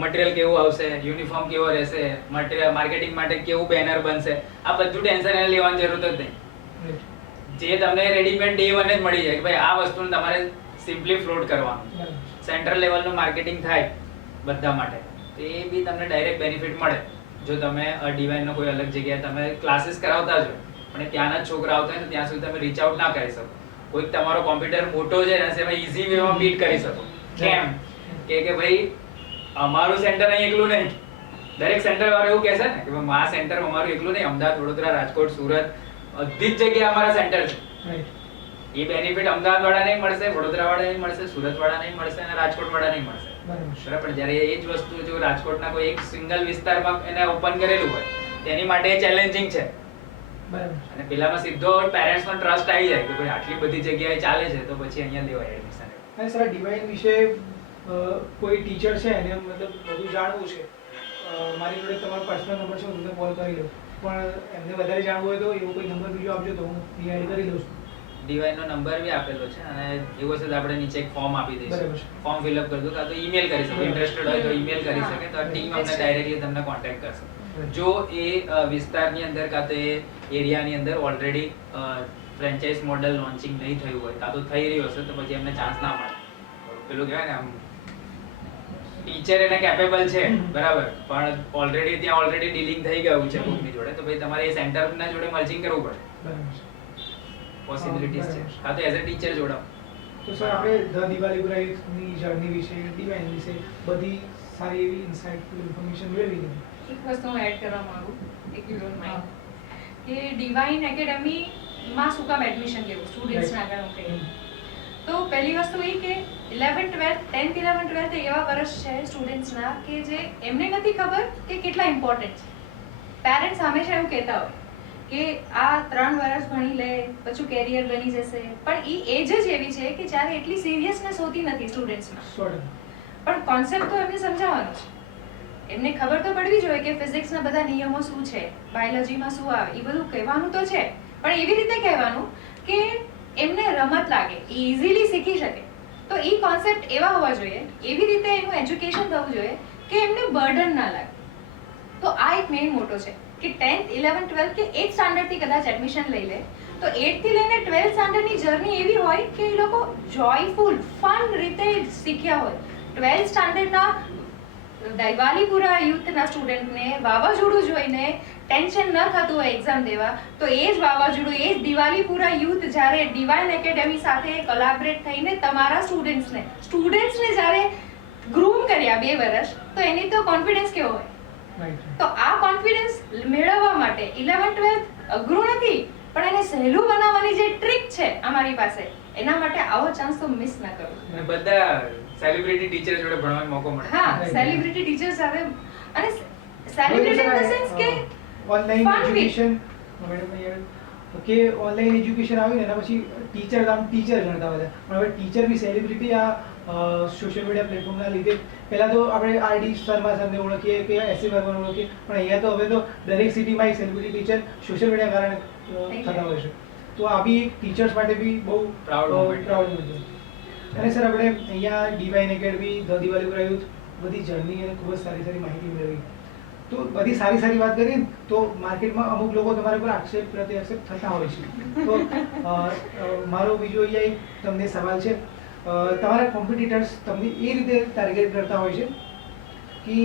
મટીરિયલ કેવું આવશે, યુનિફોર્મ કેવો રહેશે, મટીરિયલ માર્કેટિંગ માટે કેવું બેનર બનશે, આ બધું ટેન્શન એને લેવાની જરૂર જ નહીં. જે તમને રેડીમેડ ડે વન જ મળી જાય કે ભાઈ આ વસ્તુને તમારે સિમ્પલી ફ્લોટ કરવાનું. સેન્ટ્રલ લેવલનું માર્કેટિંગ થાય બધા માટે તો એ બી તમને ડાયરેક્ટ બેનિફિટ મળે જો તમે ડિવાઇનનો કોઈ અલગ જગ્યાએ તમે ક્લાસીસ કરાવતા છો પણ ત્યાંના જ છોકરા આવતા હોય ને ત્યાં સુધી તમે રીચ આઉટ ના કરી શકો. કોઈક તમારો કોમ્પ્યુટર મોટો છે ને તમે ઈઝી વેમાં બીટ કરી શકો. કેમ કે ભાઈ અમારું સેન્ટર અહીં એકલું નહીં. દરેક સેન્ટર વાળો એવું કહેશે ને કે ભાઈ આ સેન્ટર અમારું એકલું નહીં, અમદાવાદ, વડોદરા, રાજકોટ, સુરત બધી જ જગ્યાએ અમારા સેન્ટર છે. રાઈટ એ બેનિફિટ અમદાવાદ વાળા નહીં મળશે, વડોદરા વાળા નહીં મળશે, સુરત વાળા નહીં મળશે અને રાજકોટ વાળા નહીં મળશે. બરાબર બરાબર. જ્યારે એ જ વસ્તુ જો રાજકોટના કોઈ એક સિંગલ વિસ્તારમાં એને ઓપન કરેલું હોય તેની માટે ચેલેન્જિંગ છે. બરાબર અને પેલામાં સીધો પેરેન્ટ્સનો ટ્રસ્ટ આવી જાય કે ભાઈ આટલી બધી જગ્યાએ ચાલે છે તો પછી અહીંયા લેવાય એડમિશન. અને સર ડિવાઇન વિશે કોઈ ટીચર છે એને મતલબ બધું જાણવું છે, મારી જોડે તમારો પર્સનલ નંબર છે, હું તમને કોલ કરી લઉં, પણ એમને વધારે જાણવું હોય તો એવો કોઈ નંબર બીજો આપજો તો હું એડ કરી લઉં છું. ડીવાયનો નંબર બી આપેલો છે અને એવું હશે તો આપણે નીચે એક ફોર્મ આપી બરાબર દઈશું. છે. ફોર્મ ફિલઅપ કરી દો કાં તો ઈમેલ કરી શકો. ઇન્ટરેસ્ટેડ હોય તો ઈમેલ કરી શકે તો ટીમ અમને ડાયરેક્ટલી તમને કોન્ટેક્ટ કરશે. જો એ વિસ્તારની અંદર કાં તો એ એરિયાની અંદર ઓલરેડી ફ્રેન્ચાઇઝ મોડલ લોન્ચિંગ નહીં થયું હોય કાં તો થઈ રહ્યું હશે તો પછી એમને ચાન્સ ના મળે. પેલું કહેવાય ને આમ ટીચર એને કેપેબલ છે બરાબર, પણ ઓલરેડી ડીલિંગ થઈ ગયું છે કોઈની જોડે તો ભાઈ તમારે એ સેન્ટરના જોડે મર્જિંગ કરવું પડે. બરાબર છે. પોસિબિલિટીઝ છે. બરાબર. કાં તો એઝ અ ટીચર જોડાવ. તો સર આપણે ધ દિવાલીપુરા યુથની જર્ની વિશે, ડિવાઇન વિશે બધી સારી એવી ઇન્સાઇટફુલ ઇન્ફોર્મેશન મેળવી લીધી. એક વસ્તુ હું એડ કરવા માંગુ, if you don't mind, કે ડિવાઇન એકેડમીમાં શું કામ એડમિશન લેવું સ્ટુડન્ટ્સના આગળ હું કહીએ તો પહેલી વસ્તુ એ કે 11th 12th 10th 11th 12th એવા વર્ષ છે સ્ટુડન્ટ્સના કે જે એમને નથી ખબર કે કેટલા ઇમ્પોર્ટન્ટ છે. પેરેન્ટ્સ હંમેશા એવું કહેતા હોય કે આ 3 વર્ષ ભણી લે પછી કેરિયર બની જશે, પણ એ એજ જ એવી છે કે જ્યારે એટલી સિરિયસનેસ હોતી નથી સ્ટુડન્ટ્સમાં. 100%. પણ કોન્સેપ્ટ તો એમને સમજાવવાનો છે. એમને ખબર તો પડવી જોઈએ કે ફિઝિક્સના બધા નિયમો શું છે, બાયોલોજીમાં શું આવે, એ બધું કહેવાનું તો છે, પણ એવી રીતે કહેવાનું કે એમને રમત લાગે, એ ઇઝીલી શીખી શકે. તો એ કોન્સેપ્ટ એવા હોવા જોઈએ, એવી રીતે એનું એજ્યુકેશન થવું જોઈએ કે એમને બર્ડન ના લાગે. તો આ એક મેઇન મોટો છે કે 10th 11th 12th કે 8th સ્ટાન્ડર્ડથી કદાચ એડમિશન લઈ લે તો 8th થી લઈને 12th સ્ટાન્ડર્ડની જર્ની એવી હોય કે એ લોકો જોયફુલ ફન રીતે શીખ્યા હોય. 12th સ્ટાન્ડર્ડના દિવાલીપુરા યુથના સ્ટુડન્ટને વાવાઝોડું જોઈને ટેન્શન ન થતું હોય એક્ઝામ દેવા, તો એ જ વાવાઝોડું, એ જ દિવાલીપુરા યુથ જ્યારે ડિવાઇન એકેડમી સાથે કોલેબોરેટ થઈને તમારા સ્ટુડન્ટ્સને જ્યારે ગ્રૂમ કર્યા 2 વર્ષ, તો એની તો કોન્ફિડન્સ કેવો હોય. રાઈટ. તો આ કોન્ફિડન્સ મેળવવા માટે 11th 12th અઘરું નથી, પણ એને સહેલું બનાવવાની જે ટ્રીક છે અમારી પાસે, એના માટે આવો ચાન્સ તો મિસ ના કરો. અને બધા સેલિબ્રિટી ટીચર જોડે ભણવાનો મોકો મળે. હા, Right. સેલિબ્રિટી ટીચર સાથે અને સેલિબ્રિટી ઇન ધ સેન્સ કે online fun with. Education madam યાર કે ઓનલાઈન એજ્યુકેશન આવ્યું ને એના પછી ટીચર ગણતા બધા, પણ હવે ટીચર બી સેલિબ્રિટી આ સોશિયલ મીડિયા પ્લેટફોર્મના લીધે. પહેલા તો આપણે આરડી શર્મા સરને ઓળખીએ કે એસસી વર્માને ઓળખીએ, પણ અહીંયા તો હવે તો દરેક સિટીમાં એક સેલિબ્રિટી ટીચર સોશિયલ મીડિયા કારણે થતા હોય છે. તો આ બી ટીચર્સ માટે બી બહુ Proud moment. પ્રાઉડ મોમેન્ટ છે. અને સર આપણે અહીંયા divine academy, the Diwalipura youth બધી જર્ની અને ખૂબ જ સારી સારી માહિતી મેળવી. તો બધી સારી વાત કરીએ ને તો માર્કેટમાં અમુક લોકો તમારા પર આક્ષેપ થતા હોય છે. તો મારો બીજો અહીંયા એક તમને સવાલ છે, તમારા કોમ્પિટિટર્સ તમને એ રીતે ટાર્ગેટ કરતા હોય છે કે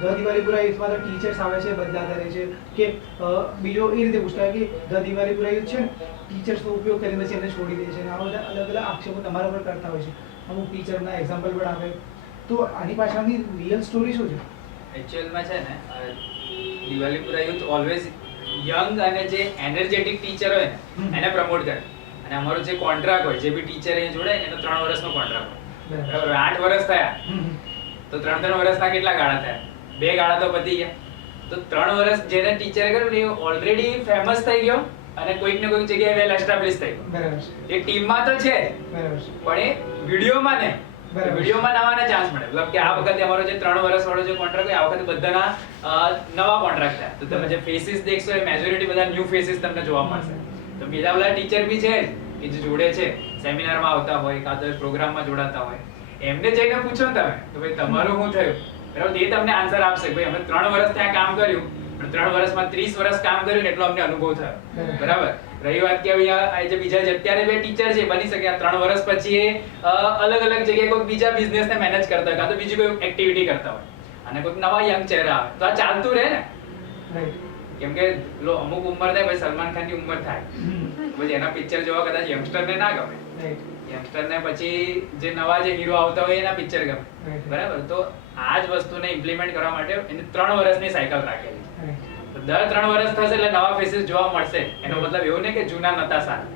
ધ દિવાલીપુરા યુથમાં તો ટીચર્સ આવે છે, બદલાતા રહે છે, કે બીજો એ રીતે પૂછતા હોય કે ધ દિવાલીપુરા યુથ છે ને ટીચર્સનો ઉપયોગ કરીને પછી એમને છોડી દે છે, અને આવા બધા અલગ અલગ આક્ષેપો તમારા પર કરતા હોય છે. અમુક ટીચરના એક્ઝામ્પલ પણ આપે. તો આની પાછળની રિયલ સ્ટોરી શું છે? એકચ્યુઅલમાં છે ને દિવાલીપુરા યુથ ઓલવેઝ યંગ અને જે એનર્જેટિક ટીચર હોય ને એને પ્રમોટ કરે. અને અમારો જે કોન્ટ્રાક્ટ હોય, જે બી ટીચર અહીં જોડે એનો 3 વર્ષનો કોન્ટ્રાક્ટ હોય. બરાબર. 8 વર્ષ થયા તો 3 વર્ષના કેટલા ગાળા થયા? 2 ગાળા તો પતી ગયા. તો 3 વર્ષ જેને ટીચરે કર્યું ને એ ઓલરેડી ફેમસ થઈ ગયો અને કોઈક ને કોઈક જગ્યાએ વેલ એસ્ટાબ્લિશ થઈ ગયો. બરાબર છે. એ ટીમમાં તો છે બરાબર છે. પણ એ વિડીયોમાં નહીં. બરાબર. વિડીયોમાં નવાને ચાન્સ મળે. મતલબ કે આ વખતે અમારો જે 3 વર્ષ વાળો જે કોન્ટ્રાક્ટ હોય આ વખતે બધાના નવા કોન્ટ્રાક્ટ થયા. તો તમે જે ફેસીસ દેખશો એ મેજોરિટી બધા ન્યૂ ફેસીસ તમને જોવા મળશે. તો બીજા બધા ટીચર બી છે કે જે જોડે છે, સેમિનારમાં આવતા હોય કાં તો પ્રોગ્રામમાં જોડાતા હોય, એમને જઈને પૂછો ને તમે તો ભાઈ તમારું શું થયું, બરાબર? એ તમને આન્સર આપશે ભાઈ અમે 3 વર્ષ ત્યાં કામ કર્યું, પણ 3 વર્ષમાં 30 વર્ષ કામ કર્યું ને એટલો અમને અનુભવ થયો. બરાબર. રહી વાત કે આ જે બીજા જે અત્યારે 2 ટીચર છે, બની શકે આ 3 વર્ષ પછી એ અલગ અલગ જગ્યાએ કોઈ બીજા બિઝનેસને મેનેજ કરતા હોય કાં તો બીજી કોઈ એક્ટિવિટી કરતા હોય અને કોઈક નવા યંગ ચહેરા આવે તો આ ચાલતું રહે ને. રાઈટ. કેમ કે પેલો અમુક ઉંમર થાય પછી સલમાન ખાન ની ઉંમર થાય પછી એના પિક્ચર જોવા કદાચ યંગસ્ટર ને ના ગમે, રાઈટ યંગસ્ટર ને પછી જે નવા જે હીરો આવતા હોય એના પિક્ચર ગમે, Right. બરાબર. તો આ જ વસ્તુને ઇમ્પ્લિમેન્ટ કરવા માટે એને 3 વર્ષની સાયકલ રાખેલી છે. રાઈટ તો દર 3 વર્ષ થશે એટલે નવા ફેસીસ જોવા મળશે. એનો મતલબ એવું નહીં કે જૂના નતા સારા,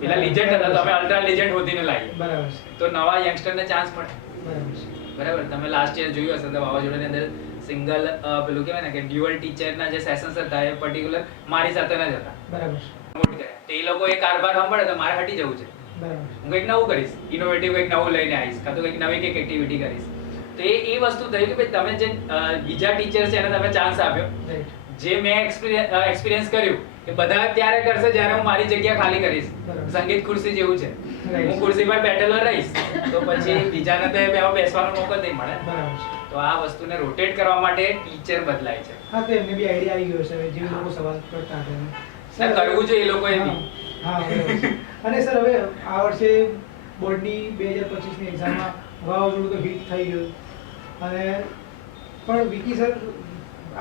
પેલા લીજેન્ડ હતા તો અમે અલ્ટ્રા લીજેન્ડ હોતીને લાવીએ, બરાબર છે, તો નવા યંગસ્ટર ને ચાન્સ મળે, બરાબર છે, બરાબર. તમે લાસ્ટ યર જોયું હશે તો વાવાઝોડાની અંદર સિંગલ પેલું કહેવાય ને કે ડ્યુઅલ ટીચરના જે સેશન્સ હતા એ પર્ટિક્યુલર મારી સાથે ન જ હતા, બરાબર છે, પ્રમોટ કર્યા. તો એ લોકો એ કારભાર સાંભળે તો મારે હટી જવું છે, બરાબર છે. હું કંઈક નવું કરીશ, ઇનોવેટિવ કંઈક નવું લઈને આવીશ, કાં તો કંઈક નવી કંઈક એક્ટિવિટી કરીશ. તો એ વસ્તુ થઈ કે ભાઈ તમે જે બીજા ટીચર છે એને તમે ચાન્સ આપ્યો, રાઈટ જે મેં એક્સપિરિયન્સ કર્યું એ બધા ત્યારે કરશે જ્યારે હું મારી જગ્યા ખાલી કરીશ. બરાબર. સંગીત ખુરશી જેવું છે, Right. હું ખુરશી પર બેઠેલો રહીશ તો પછી બીજાને તો એમાં બેસવાનો મોકો જ નહીં મળે. બરાબર છે. તો આ વસ્તુને રોટેટ કરવા માટે ટીચર બદલાય છે. હા તો એમને બી આઈડિયા આવી ગયો છે હવે જે લોકો સવાલ કરતા હતા એમ. ને કરવું જોઈએ એ લોકોએ બી. હા બરાબર છે. અને સર હવે આ વર્ષે બોર્ડની 2025ની એક્ઝામમાં વાવાઝોડું તો હિટ થઈ ગયું અને પણ વિકી સર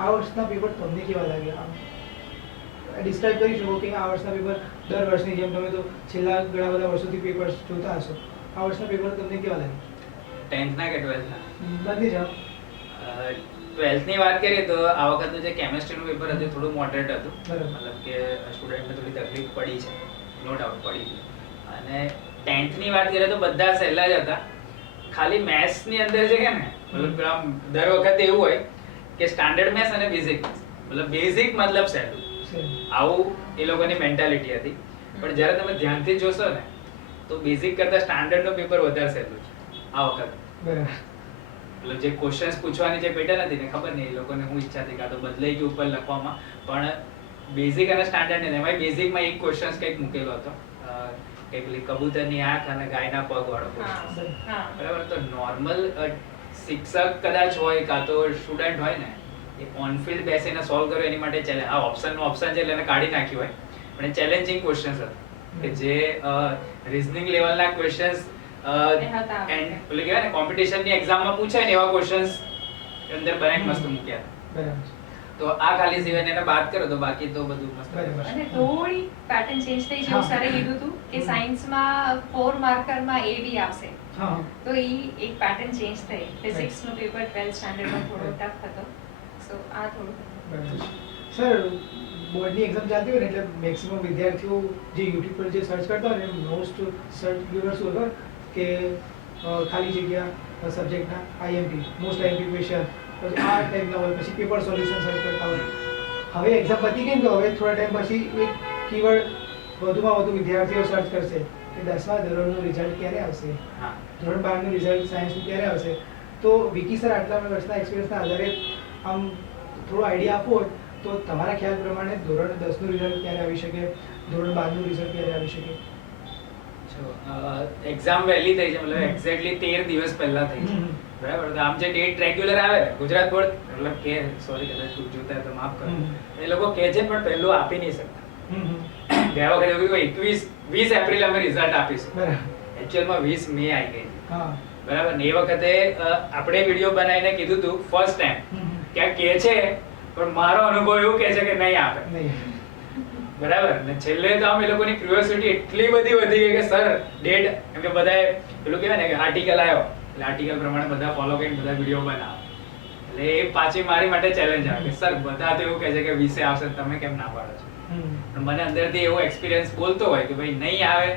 આ વર્ષના પેપર તમને કેવા લાગ્યા? ડિસ્ક્રાઇબ કરી શકો કે આ વર્ષના પેપર દર વર્ષની જેમ તમે તો છેલ્લા ઘણા બધા વર્ષોથી પેપર્સ જોતા હશો, આ વર્ષના પેપર તમને કેવા લાગ્યા? 10th ના કે 12th ના? બધી જાઓ. 12th ની વાત કરીએ તો આ વખતનું જે કેમેસ્ટ્રીનું પેપર હતું થોડું મોડરેટ હતું, બરાબર. મતલબ કે સ્ટુડન્ટને થોડી તકલીફ પડી છે, નો ડાઉટ પડી છે. અને 10th ની વાત કરીએ તો બધા સહેલા જ હતા. ખાલી મેથ્સ ની અંદર છે કે ને મતલબ આમ દર વખતે એવું હોય કે સ્ટાન્ડર્ડ મેથ્સ અને બેઝિક મેથ્સ, મતલબ બેઝિક મતલબ સહેલું, આવું એ લોકોની મેન્ટાલિટી હતી. પણ જ્યારે તમે ધ્યાનથી જોશો ને તો બેઝિક કરતા સ્ટાન્ડર્ડ નું પેપર વધારે સહેલું છે આ વખતે. બરાબર. મતલબ જે ક્વેશ્ચન્સ પૂછવાની જે પેટર્ન હતી ને ખબર નહીં એ લોકોને હું ઈચ્છા હતી કાં તો બદલાઈ ગયું ઉપર લખવામાં, પણ બેઝિક અને સ્ટાન્ડર્ડ ને એમાં બેઝિકમાં એક ક્વેશ્ચન્સ કંઈક મૂકેલો હતો કંઈક પેલી કબૂતરની આંખ અને ગાયના પગ વાળો question. હા બરાબર. તો નોર્મલ શિક્ષક કદાચ હોય કાં તો સ્ટુડન્ટ હોય ને એ ઓન ફિલ્ડ બેસીને સોલ્વ કરે એની માટે ચેલેન્જ, આ ઓપ્શન છે એટલે એને કાઢી નાખ્યું હોય પણ એ ચેલેન્જિંગ ક્વેશ્ચન્સ હતા કે જે રીઝનિંગ લેવલના ક્વેશ્ચન્સ હતા. એન્ડ પેલું કહેવાય ને કોમ્પિટિશનની એક્ઝામમાં પૂછાય ને એવા ક્વેશ્ચન્સ અંદર બનાવીને મસ્ત મૂક્યા હતા. બરાબર છે. તો આ ખાલી સિવાય એને બાદ કરો તો બાકી તો બધું મસ્ત બરાબર. અને થોડી પેટર્ન ચેન્જ થઈ જેવું સરે કીધું હતું કે સાયન્સમાં 4 માર્કરમાં એ બી આવશે, હા તો એ એક પેટર્ન ચેન્જ થઈ. ફિઝિક્સ નું પેપર 12th સ્ટાન્ડર્ડમાં થોડો ટફ હતો, સો આ થોડું બરાબર છે. સર બોર્ડની એક્ઝામ ચાલતી હોય ને એટલે મેક્સિમમ વિદ્યાર્થીઓ જે યુટ્યુબ પર જે સર્ચ કરતા હોય ને મોસ્ટ સર્ચ ગીવર શું ખબર કે ખાલી જગ્યા સબ્જેક્ટના આઈએમપી, મોસ્ટ આઈએમપી ક્વેશ્ચન, પછી આ ટાઈપના હોય, પછી પેપર સોલ્યુશન સર્ચ કરતા હોય. હવે એક્ઝામ પતી ગઈ ને તો હવે થોડા ટાઈમ પછી એક કીવર્ડ વધુમાં વધુ વિદ્યાર્થીઓ સર્ચ કરશે કે 10મા ધોરણનું રિઝલ્ટ ક્યારે આવશે, હા. ધોરણ 12નું રિઝલ્ટ સાયન્સનું ક્યારે આવશે. તો વિકી સર આટલા વર્ષના એક્સપિરિયન્સના આધારે આમ થોડો આઈડિયા આપો હોય તો તમારા ખ્યાલ પ્રમાણે ધોરણ 10નું રિઝલ્ટ ક્યારે આવી શકે, ધોરણ 12નું રિઝલ્ટ ક્યારે આવી શકે? એક્ઝામ વહેલી થઈ છે, મતલબ એક્ઝેક્ટલી 13 દિવસ પહેલા થઈ છે, બરાબર. તો આમ જે ડેટ રેગ્યુલર આવે ગુજરાત બોર્ડ મતલબ કે સોરી કદાચ ચૂક જોતા હોય તો માફ કરો, એ લોકો કહે છે પણ પહેલું આપી નહીં શકતા. ગયા વખતે એવું કીધું 20 એપ્રિલ અમે રિઝલ્ટ આપીશું, બરાબર. એકચ્યુઅલમાં 20 મે આવી ગઈ, હા બરાબર. ને એ વખતે આપણે વિડીયો બનાવીને કીધું હતું ફર્સ્ટ ટાઈમ કે આ કહે છે પણ મારો અનુભવ એવું કહે છે કે નહીં આપે, નહીં બરાબર. ને છેલ્લે તો આમ એ લોકોની ક્યુરિયોસિટી એટલી બધી વધી ગઈ કે સર ડેટ, કેમ કે બધાએ પેલું કહેવાય ને કે આર્ટિકલ આવ્યો એટલે આર્ટિકલ પ્રમાણે બધા ફોલો કરીને બધા વિડીયો બનાવો, એટલે એ પાછી મારી માટે ચેલેન્જ આવે કે સર બધા તો એવું કહે છે કે 20 આવશે તમે કેમ ના પાડો છો. પણ મને અંદરથી એવો એક્સપિરિયન્સ બોલતો હોય કે ભાઈ નહીં આવે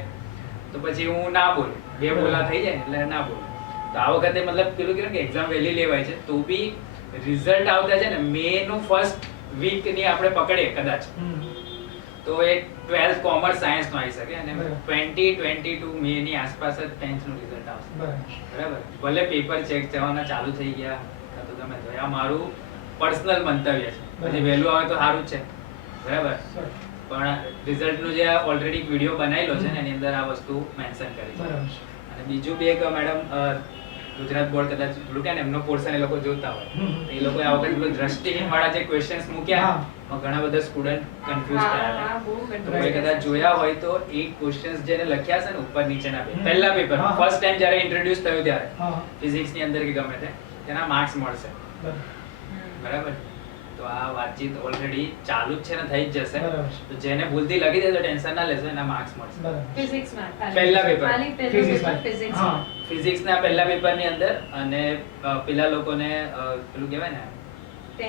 તો પછી હું ના બોલું, બે બોલા થઈ જાય એટલે ના બોલું. તો આ વખતે મતલબ પેલું કહેવાય કે એક્ઝામ વહેલી લેવાય છે તો બી રિઝલ્ટ આવતા છે ને મે નું ફર્સ્ટ વીક ની આપણે પકડીએ કદાચ તો એ 12th કોમર્સ સાયન્સ નો આવી શકે અને બરાબર. 2022 મે ની આસપાસ જ 10th નું રિઝલ્ટ આવશે, બરાબર. ભલે પેપર ચેક થવાના ચાલુ થઈ ગયા કાં તો તમે જોયા, મારું પર્સનલ મંતવ્ય છે, પછી વહેલું આવે તો સારું જ છે, બરાબર. પણ રિઝલ્ટનું જે ઓલરેડી વિડીયો બનાવેલો છે ને એની અંદર આ વસ્તુ મેન્શન કરી છે. બરાબર. અને બીજું બી એક મેડમ ગુજરાત બોર્ડ કદાચ થોડું કે ને એમનો પોર્શન એ લોકો જોતા હોય તો એ લોકો આ વખતે પેલું દ્રષ્ટિહીન વાળા જે ક્વેશ્ચન્સ મૂક્યા એમાં ઘણા બધા સ્ટુડન્ટ કન્ફ્યુઝ થયા હા, બહુ છે. તો confuse કોઈ કદાચ જોયા હોય તો એ ક્વેશ્ચન્સ જેને લખ્યા છે ને ઉપર નીચેના બે પહેલા પેપર ફર્સ્ટ ટાઈમ જ્યારે ઇન્ટ્રોડ્યુસ થયું ત્યારે ફિઝિક્સ ની અંદર કે ગમે તે તેના માર્ક્સ મળશે, બરાબર. તો તો આ વાતચીત ઓલરેડી ચાલુ જ છે ને થઈ જ જશે. બરાબર. તો જેને ભૂલથી લખી દે તો ટેન્શન ના લેશો, એના માર્ક્સ મળશે. બરાબર. ફિઝિક્સમાં પહેલા પેપર. ખાલી પહેલું ફિઝિક્સમાં. Paper physics. હા. ફિઝિક્સના પહેલા પેપરની અંદર અને પેલા લોકોને પેલું કહેવાય ને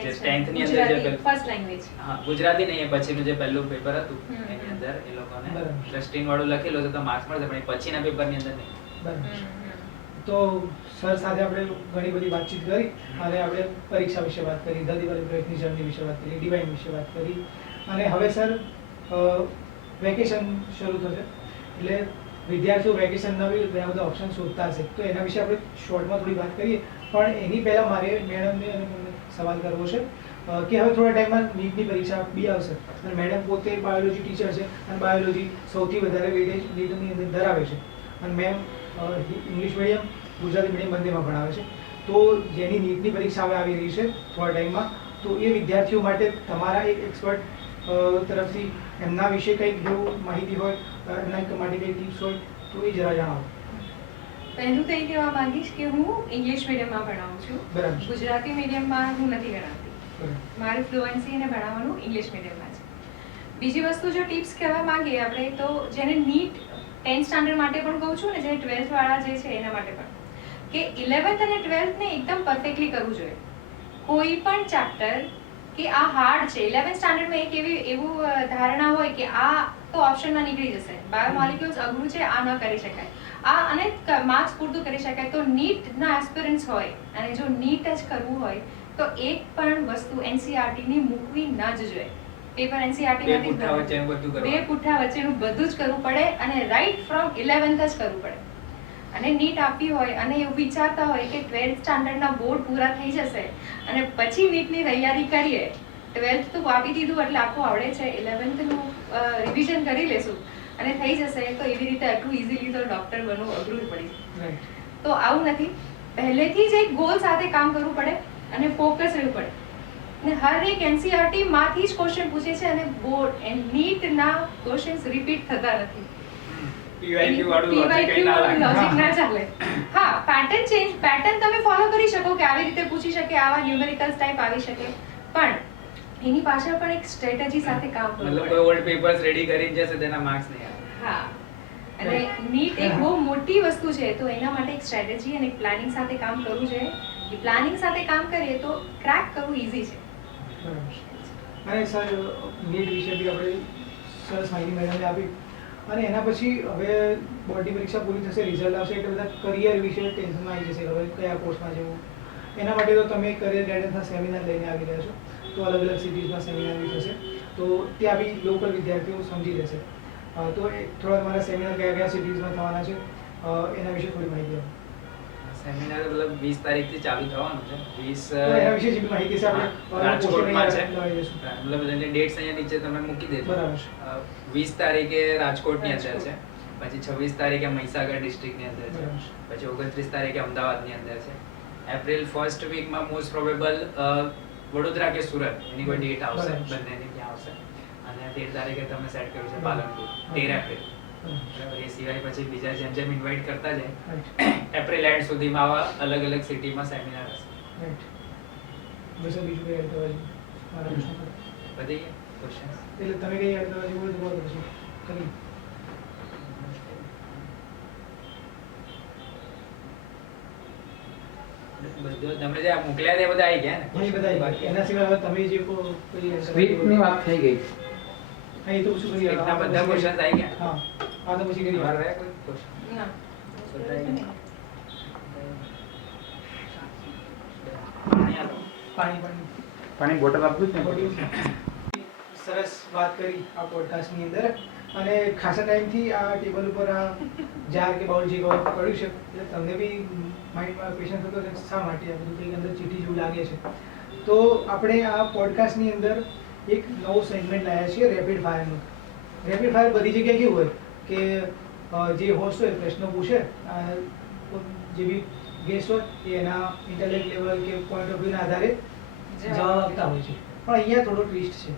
જે 10th ની અંદર જે પેલું- ફર્સ્ટ લેંગ્વેજ. હા, ગુજરાતી નહીં, એ પછીનું જે પહેલું પેપર હતું હમ. એની અંદર એ લોકોને બરાબર. ક્લસ્ટરિંગ વાળું લખેલું હતું તો માર્ક્સ મળશે, પણ એ પછીના પેપરની અંદર નહીં. બરાબર. તો સર સાથે આપણે ઘણી બધી વાતચીત કરી અને આપણે પરીક્ષા વિશે વાત કરી, ધ દિવાળી પ્રોજેક્ટની જર્ની વિશે વાત કરી, ડિવાઇન વિશે વાત કરી, અને હવે સર વેકેશન શરૂ થશે એટલે વિદ્યાર્થીઓ વેકેશનના બી ઘણા બધા ઓપ્શન શોધતા હશે, તો એના વિશે આપણે શોર્ટમાં થોડી વાત કરીએ. પણ એની પહેલાં મારે મેડમને અને તમને સવાલ કરવો છે કે હવે થોડા ટાઈમમાં નીટની પરીક્ષા બી આવશે અને મેડમ પોતે બાયોલોજી ટીચર છે અને બાયોલોજી સૌથી વધારે વેટેજ નીટની અંદર ધરાવે છે અને ma'am English medium Gujarati medium બંનેમાં ભણાવે છે. તો જેની નીટની પરીક્ષા હવે આવી રહી છે થોડા ટાઈમમાં, તો એ વિદ્યાર્થીઓ માટે તમારા એક એક્સપર્ટ તરફથી એમના વિશે કંઈક જો માહિતી હોય, એમના માટે કંઈ ટિપ્સ હોય તો એ જરા જણાવો. પહેલું તો એ કહેવા માંગીશ કે હું ઇંગ્લિશ મીડિયમમાં ભણાવું છું. બરાબર. ગુજરાતી મીડિયમમાં હું નથી ભણાવતી. બરાબર. મારું ફ્લુઅન્સી એને ભણાવવાનું ઇંગ્લિશ મીડિયમમાં છે. બીજી વસ્તુ જો ટિપ્સ કહેવા માંગીએ આપણે તો જેને નીટ 10th સ્ટાન્ડર્ડ માટે પણ કહું છું ને જે 12th વાળા જે છે એના માટે પણ કે 11th અને 12th ને એકદમ પરફેક્ટલી કરવું જોઈએ. કોઈ પણ ચેપ્ટર કે આ હાર્ડ છે 11th સ્ટાન્ડર્ડમાં એક એવું ધારણા હોય કે આ તો ઓપ્શનમાં નીકળી જશે, બાયોમોલિક્યુલ્સ અઘરું છે, આ ન કરી શકાય, આ અને માર્ક્સ પૂરતું કરી શકાય. તો નીટના એસ્પિરન્ટ્સ હોય અને જો નીટ જ કરવું હોય તો એક પણ વસ્તુ NCERT ની મૂકવી ન જ જોઈએ. પેપર NCERT બે પુઠ્ઠા વચ્ચેનું બધું બે કરવાનું. પુઠ્ઠા વચ્ચેનું બધું જ કરવું પડે અને રાઈટ ફ્રોમ 11th જ કરવું પડે. અને નીટ આપવી હોય અને એવું વિચારતા હોય કે 12th સ્ટાન્ડર્ડના બોર્ડ પૂરા થઈ જશે અને પછી નીટની તૈયારી કરીએ, 12th તો આપી દીધું એટલે આખું આવડે છે, 11th નું રિવિઝન કરી લેશું અને થઈ જશે, તો એવી રીતે આટલું ઇઝીલી તો ડોક્ટર બનવું અઘરું જ પડી જાય. રાઈટ. તો આવું નથી, પહેલેથી જ એક ગોલ સાથે કામ કરવું પડે અને ફોકસ રહેવું પડે. અને હર એક NCERT માંથી જ ક્વેશ્ચન પૂછે છે અને બોર્ડ નીટના ક્વેશ્ચન્સ રિપીટ થતા નથી. PYQ વાળું logic કંઈ ના લાગે. લોજિક ના ચાલે. હા, પેટર્ન તમે ફોલો કરી શકો કે આવી રીતે પૂછી શકે, આવા ન્યુમેરિકલ્સ ટાઈપ આવી શકે, પણ એની પાછળ પણ એક સ્ટ્રેટેજી સાથે કામ કરવું મતલબ પડે. કોઈ ઓલ્ડ પેપર્સ રેડી કરીને જશે તેના માર્ક્સ નહીં આવે. હા, અને નીટ એક બહુ મોટી વસ્તુ છે, તો એના માટે એક સ્ટ્રેટેજી અને એક પ્લાનિંગ સાથે કામ કરવું જોઈએ. એ પ્લાનિંગ સાથે કામ કરીએ તો ક્રેક કરવું ઈઝી છે. બરાબર. અને સર નીટ વિશે બી આપણે સરસ માહિતી મેડમને આપી અને એના પછી હવે બોર્ડની પરીક્ષા પૂરી થશે, રિઝલ્ટ આવશે એટલે બધા કરિયર વિશે ટેન્શનમાં આવી જશે, હવે કયા કોર્સમાં જવું. એના માટે તો તમે કરિયર ગાઈડન્સના સેમિનાર લઈને આવી રહ્યા છો, તો અલગ અલગ સિટીઝમાં સેમિનાર બી થશે, તો ત્યાં બી લોકલ વિદ્યાર્થીઓ સમજી લેશે. તો એ થોડા તમારા સેમિનાર કયા કયા સિટીઝમાં થવાના છે એના વિશે થોડી માહિતી આપો. સેમિનાર મતલબ 20 તારીખથી ચાલુ થવાનું છે. તો એના વિશે જે બી માહિતી છે આપણે રાજકોટમાં છે. લગાવી દઈશું. મતલબ એની ડેટ્સ અહીંયા નીચે તમે મૂકી દેજો. બરાબર છે. 20 તારીખે રાજકોટની અંદર છે, પછી 26 તારીખે મહીસાગર ડિસ્ટ્રિક્ટની અંદર છે, બરાબર. પછી 29 તારીખે અમદાવાદની અંદર છે. એપ્રિલ ફર્સ્ટ વીકમાં મોસ્ટ પ્રોબેબલ વડોદરા કે સુરત એની કોઈ ડેટ આવશે, બરાબર. બંનેની ત્યાં આવશે. અને 13 તારીખે તમે સેટ કર્યું છે પાલનપુર, 13 એપ્રિલ. બરાબર. એ સિવાય પછી બીજા જેમ જેમ ઇન્વાઇટ કરતા જાય રાઈટ. એપ્રિલ એન્ડ સુધીમાં આવા અલગ અલગ સિટીમાં સેમિનાર હશે. રાઈટ. બસ બીજું કંઈ એડ કરવા જેવું મારા પ્રશ્ન પર. બધી ક્વેશ્ચન્સ એટલે તમે કંઈ એડ કરવા જેવું હોય તો બોલો પછી કરી. બધું તમે જે આ મોકલ્યા તે બધા આવી ગયા ને? એ બધા બાકી એના સિવાય હવે તમે જે કોઈ એડ કરવા સ્ક્રિપ્ટની વાત થઈ ગઈ. હા, એ તો શું કરીએ સ્ક્રિપ્ટના બધા ક્વેશ્ચન્સ આવી ગયા? હા, આ તો પછી કરીએ. તમારે રહ્યા કોઈ question? ના. પાણી આપો. પાણી પાણી બોટલ આપું જ ને. સરસ વાત કરી આ પોડકાસ્ટની અંદર અને ખાસા ટાઈમથી આ ટેબલ ઉપર આ જાર કે બાઉલ જે પડ્યું છે એટલે તમને બી માઇન્ડમાં ક્વેશ્ચન થતો હશે શા માટે આ બધું કંઈક અંદર ચીઠી જેવું લાગે છે. તો આપણે આ પોડકાસ્ટની અંદર એક નવો સેગમેન્ટ લાવ્યા છીએ રેપિડ ફાયરનું. રેપિડ ફાયર બધી જગ્યાએ કેવું હોય કે જે હોસ્ટ હોય પ્રશ્નો પૂછે, જે બી ગેસ્ટ હોય એ એના ઇન્ટેલેક્ટ લેવલ કે પોઈન્ટ ઓફ વ્યૂના આધારે જવાબ આપતા હોય છે, પણ અહીંયા થોડો ટ્વિસ્ટ છે.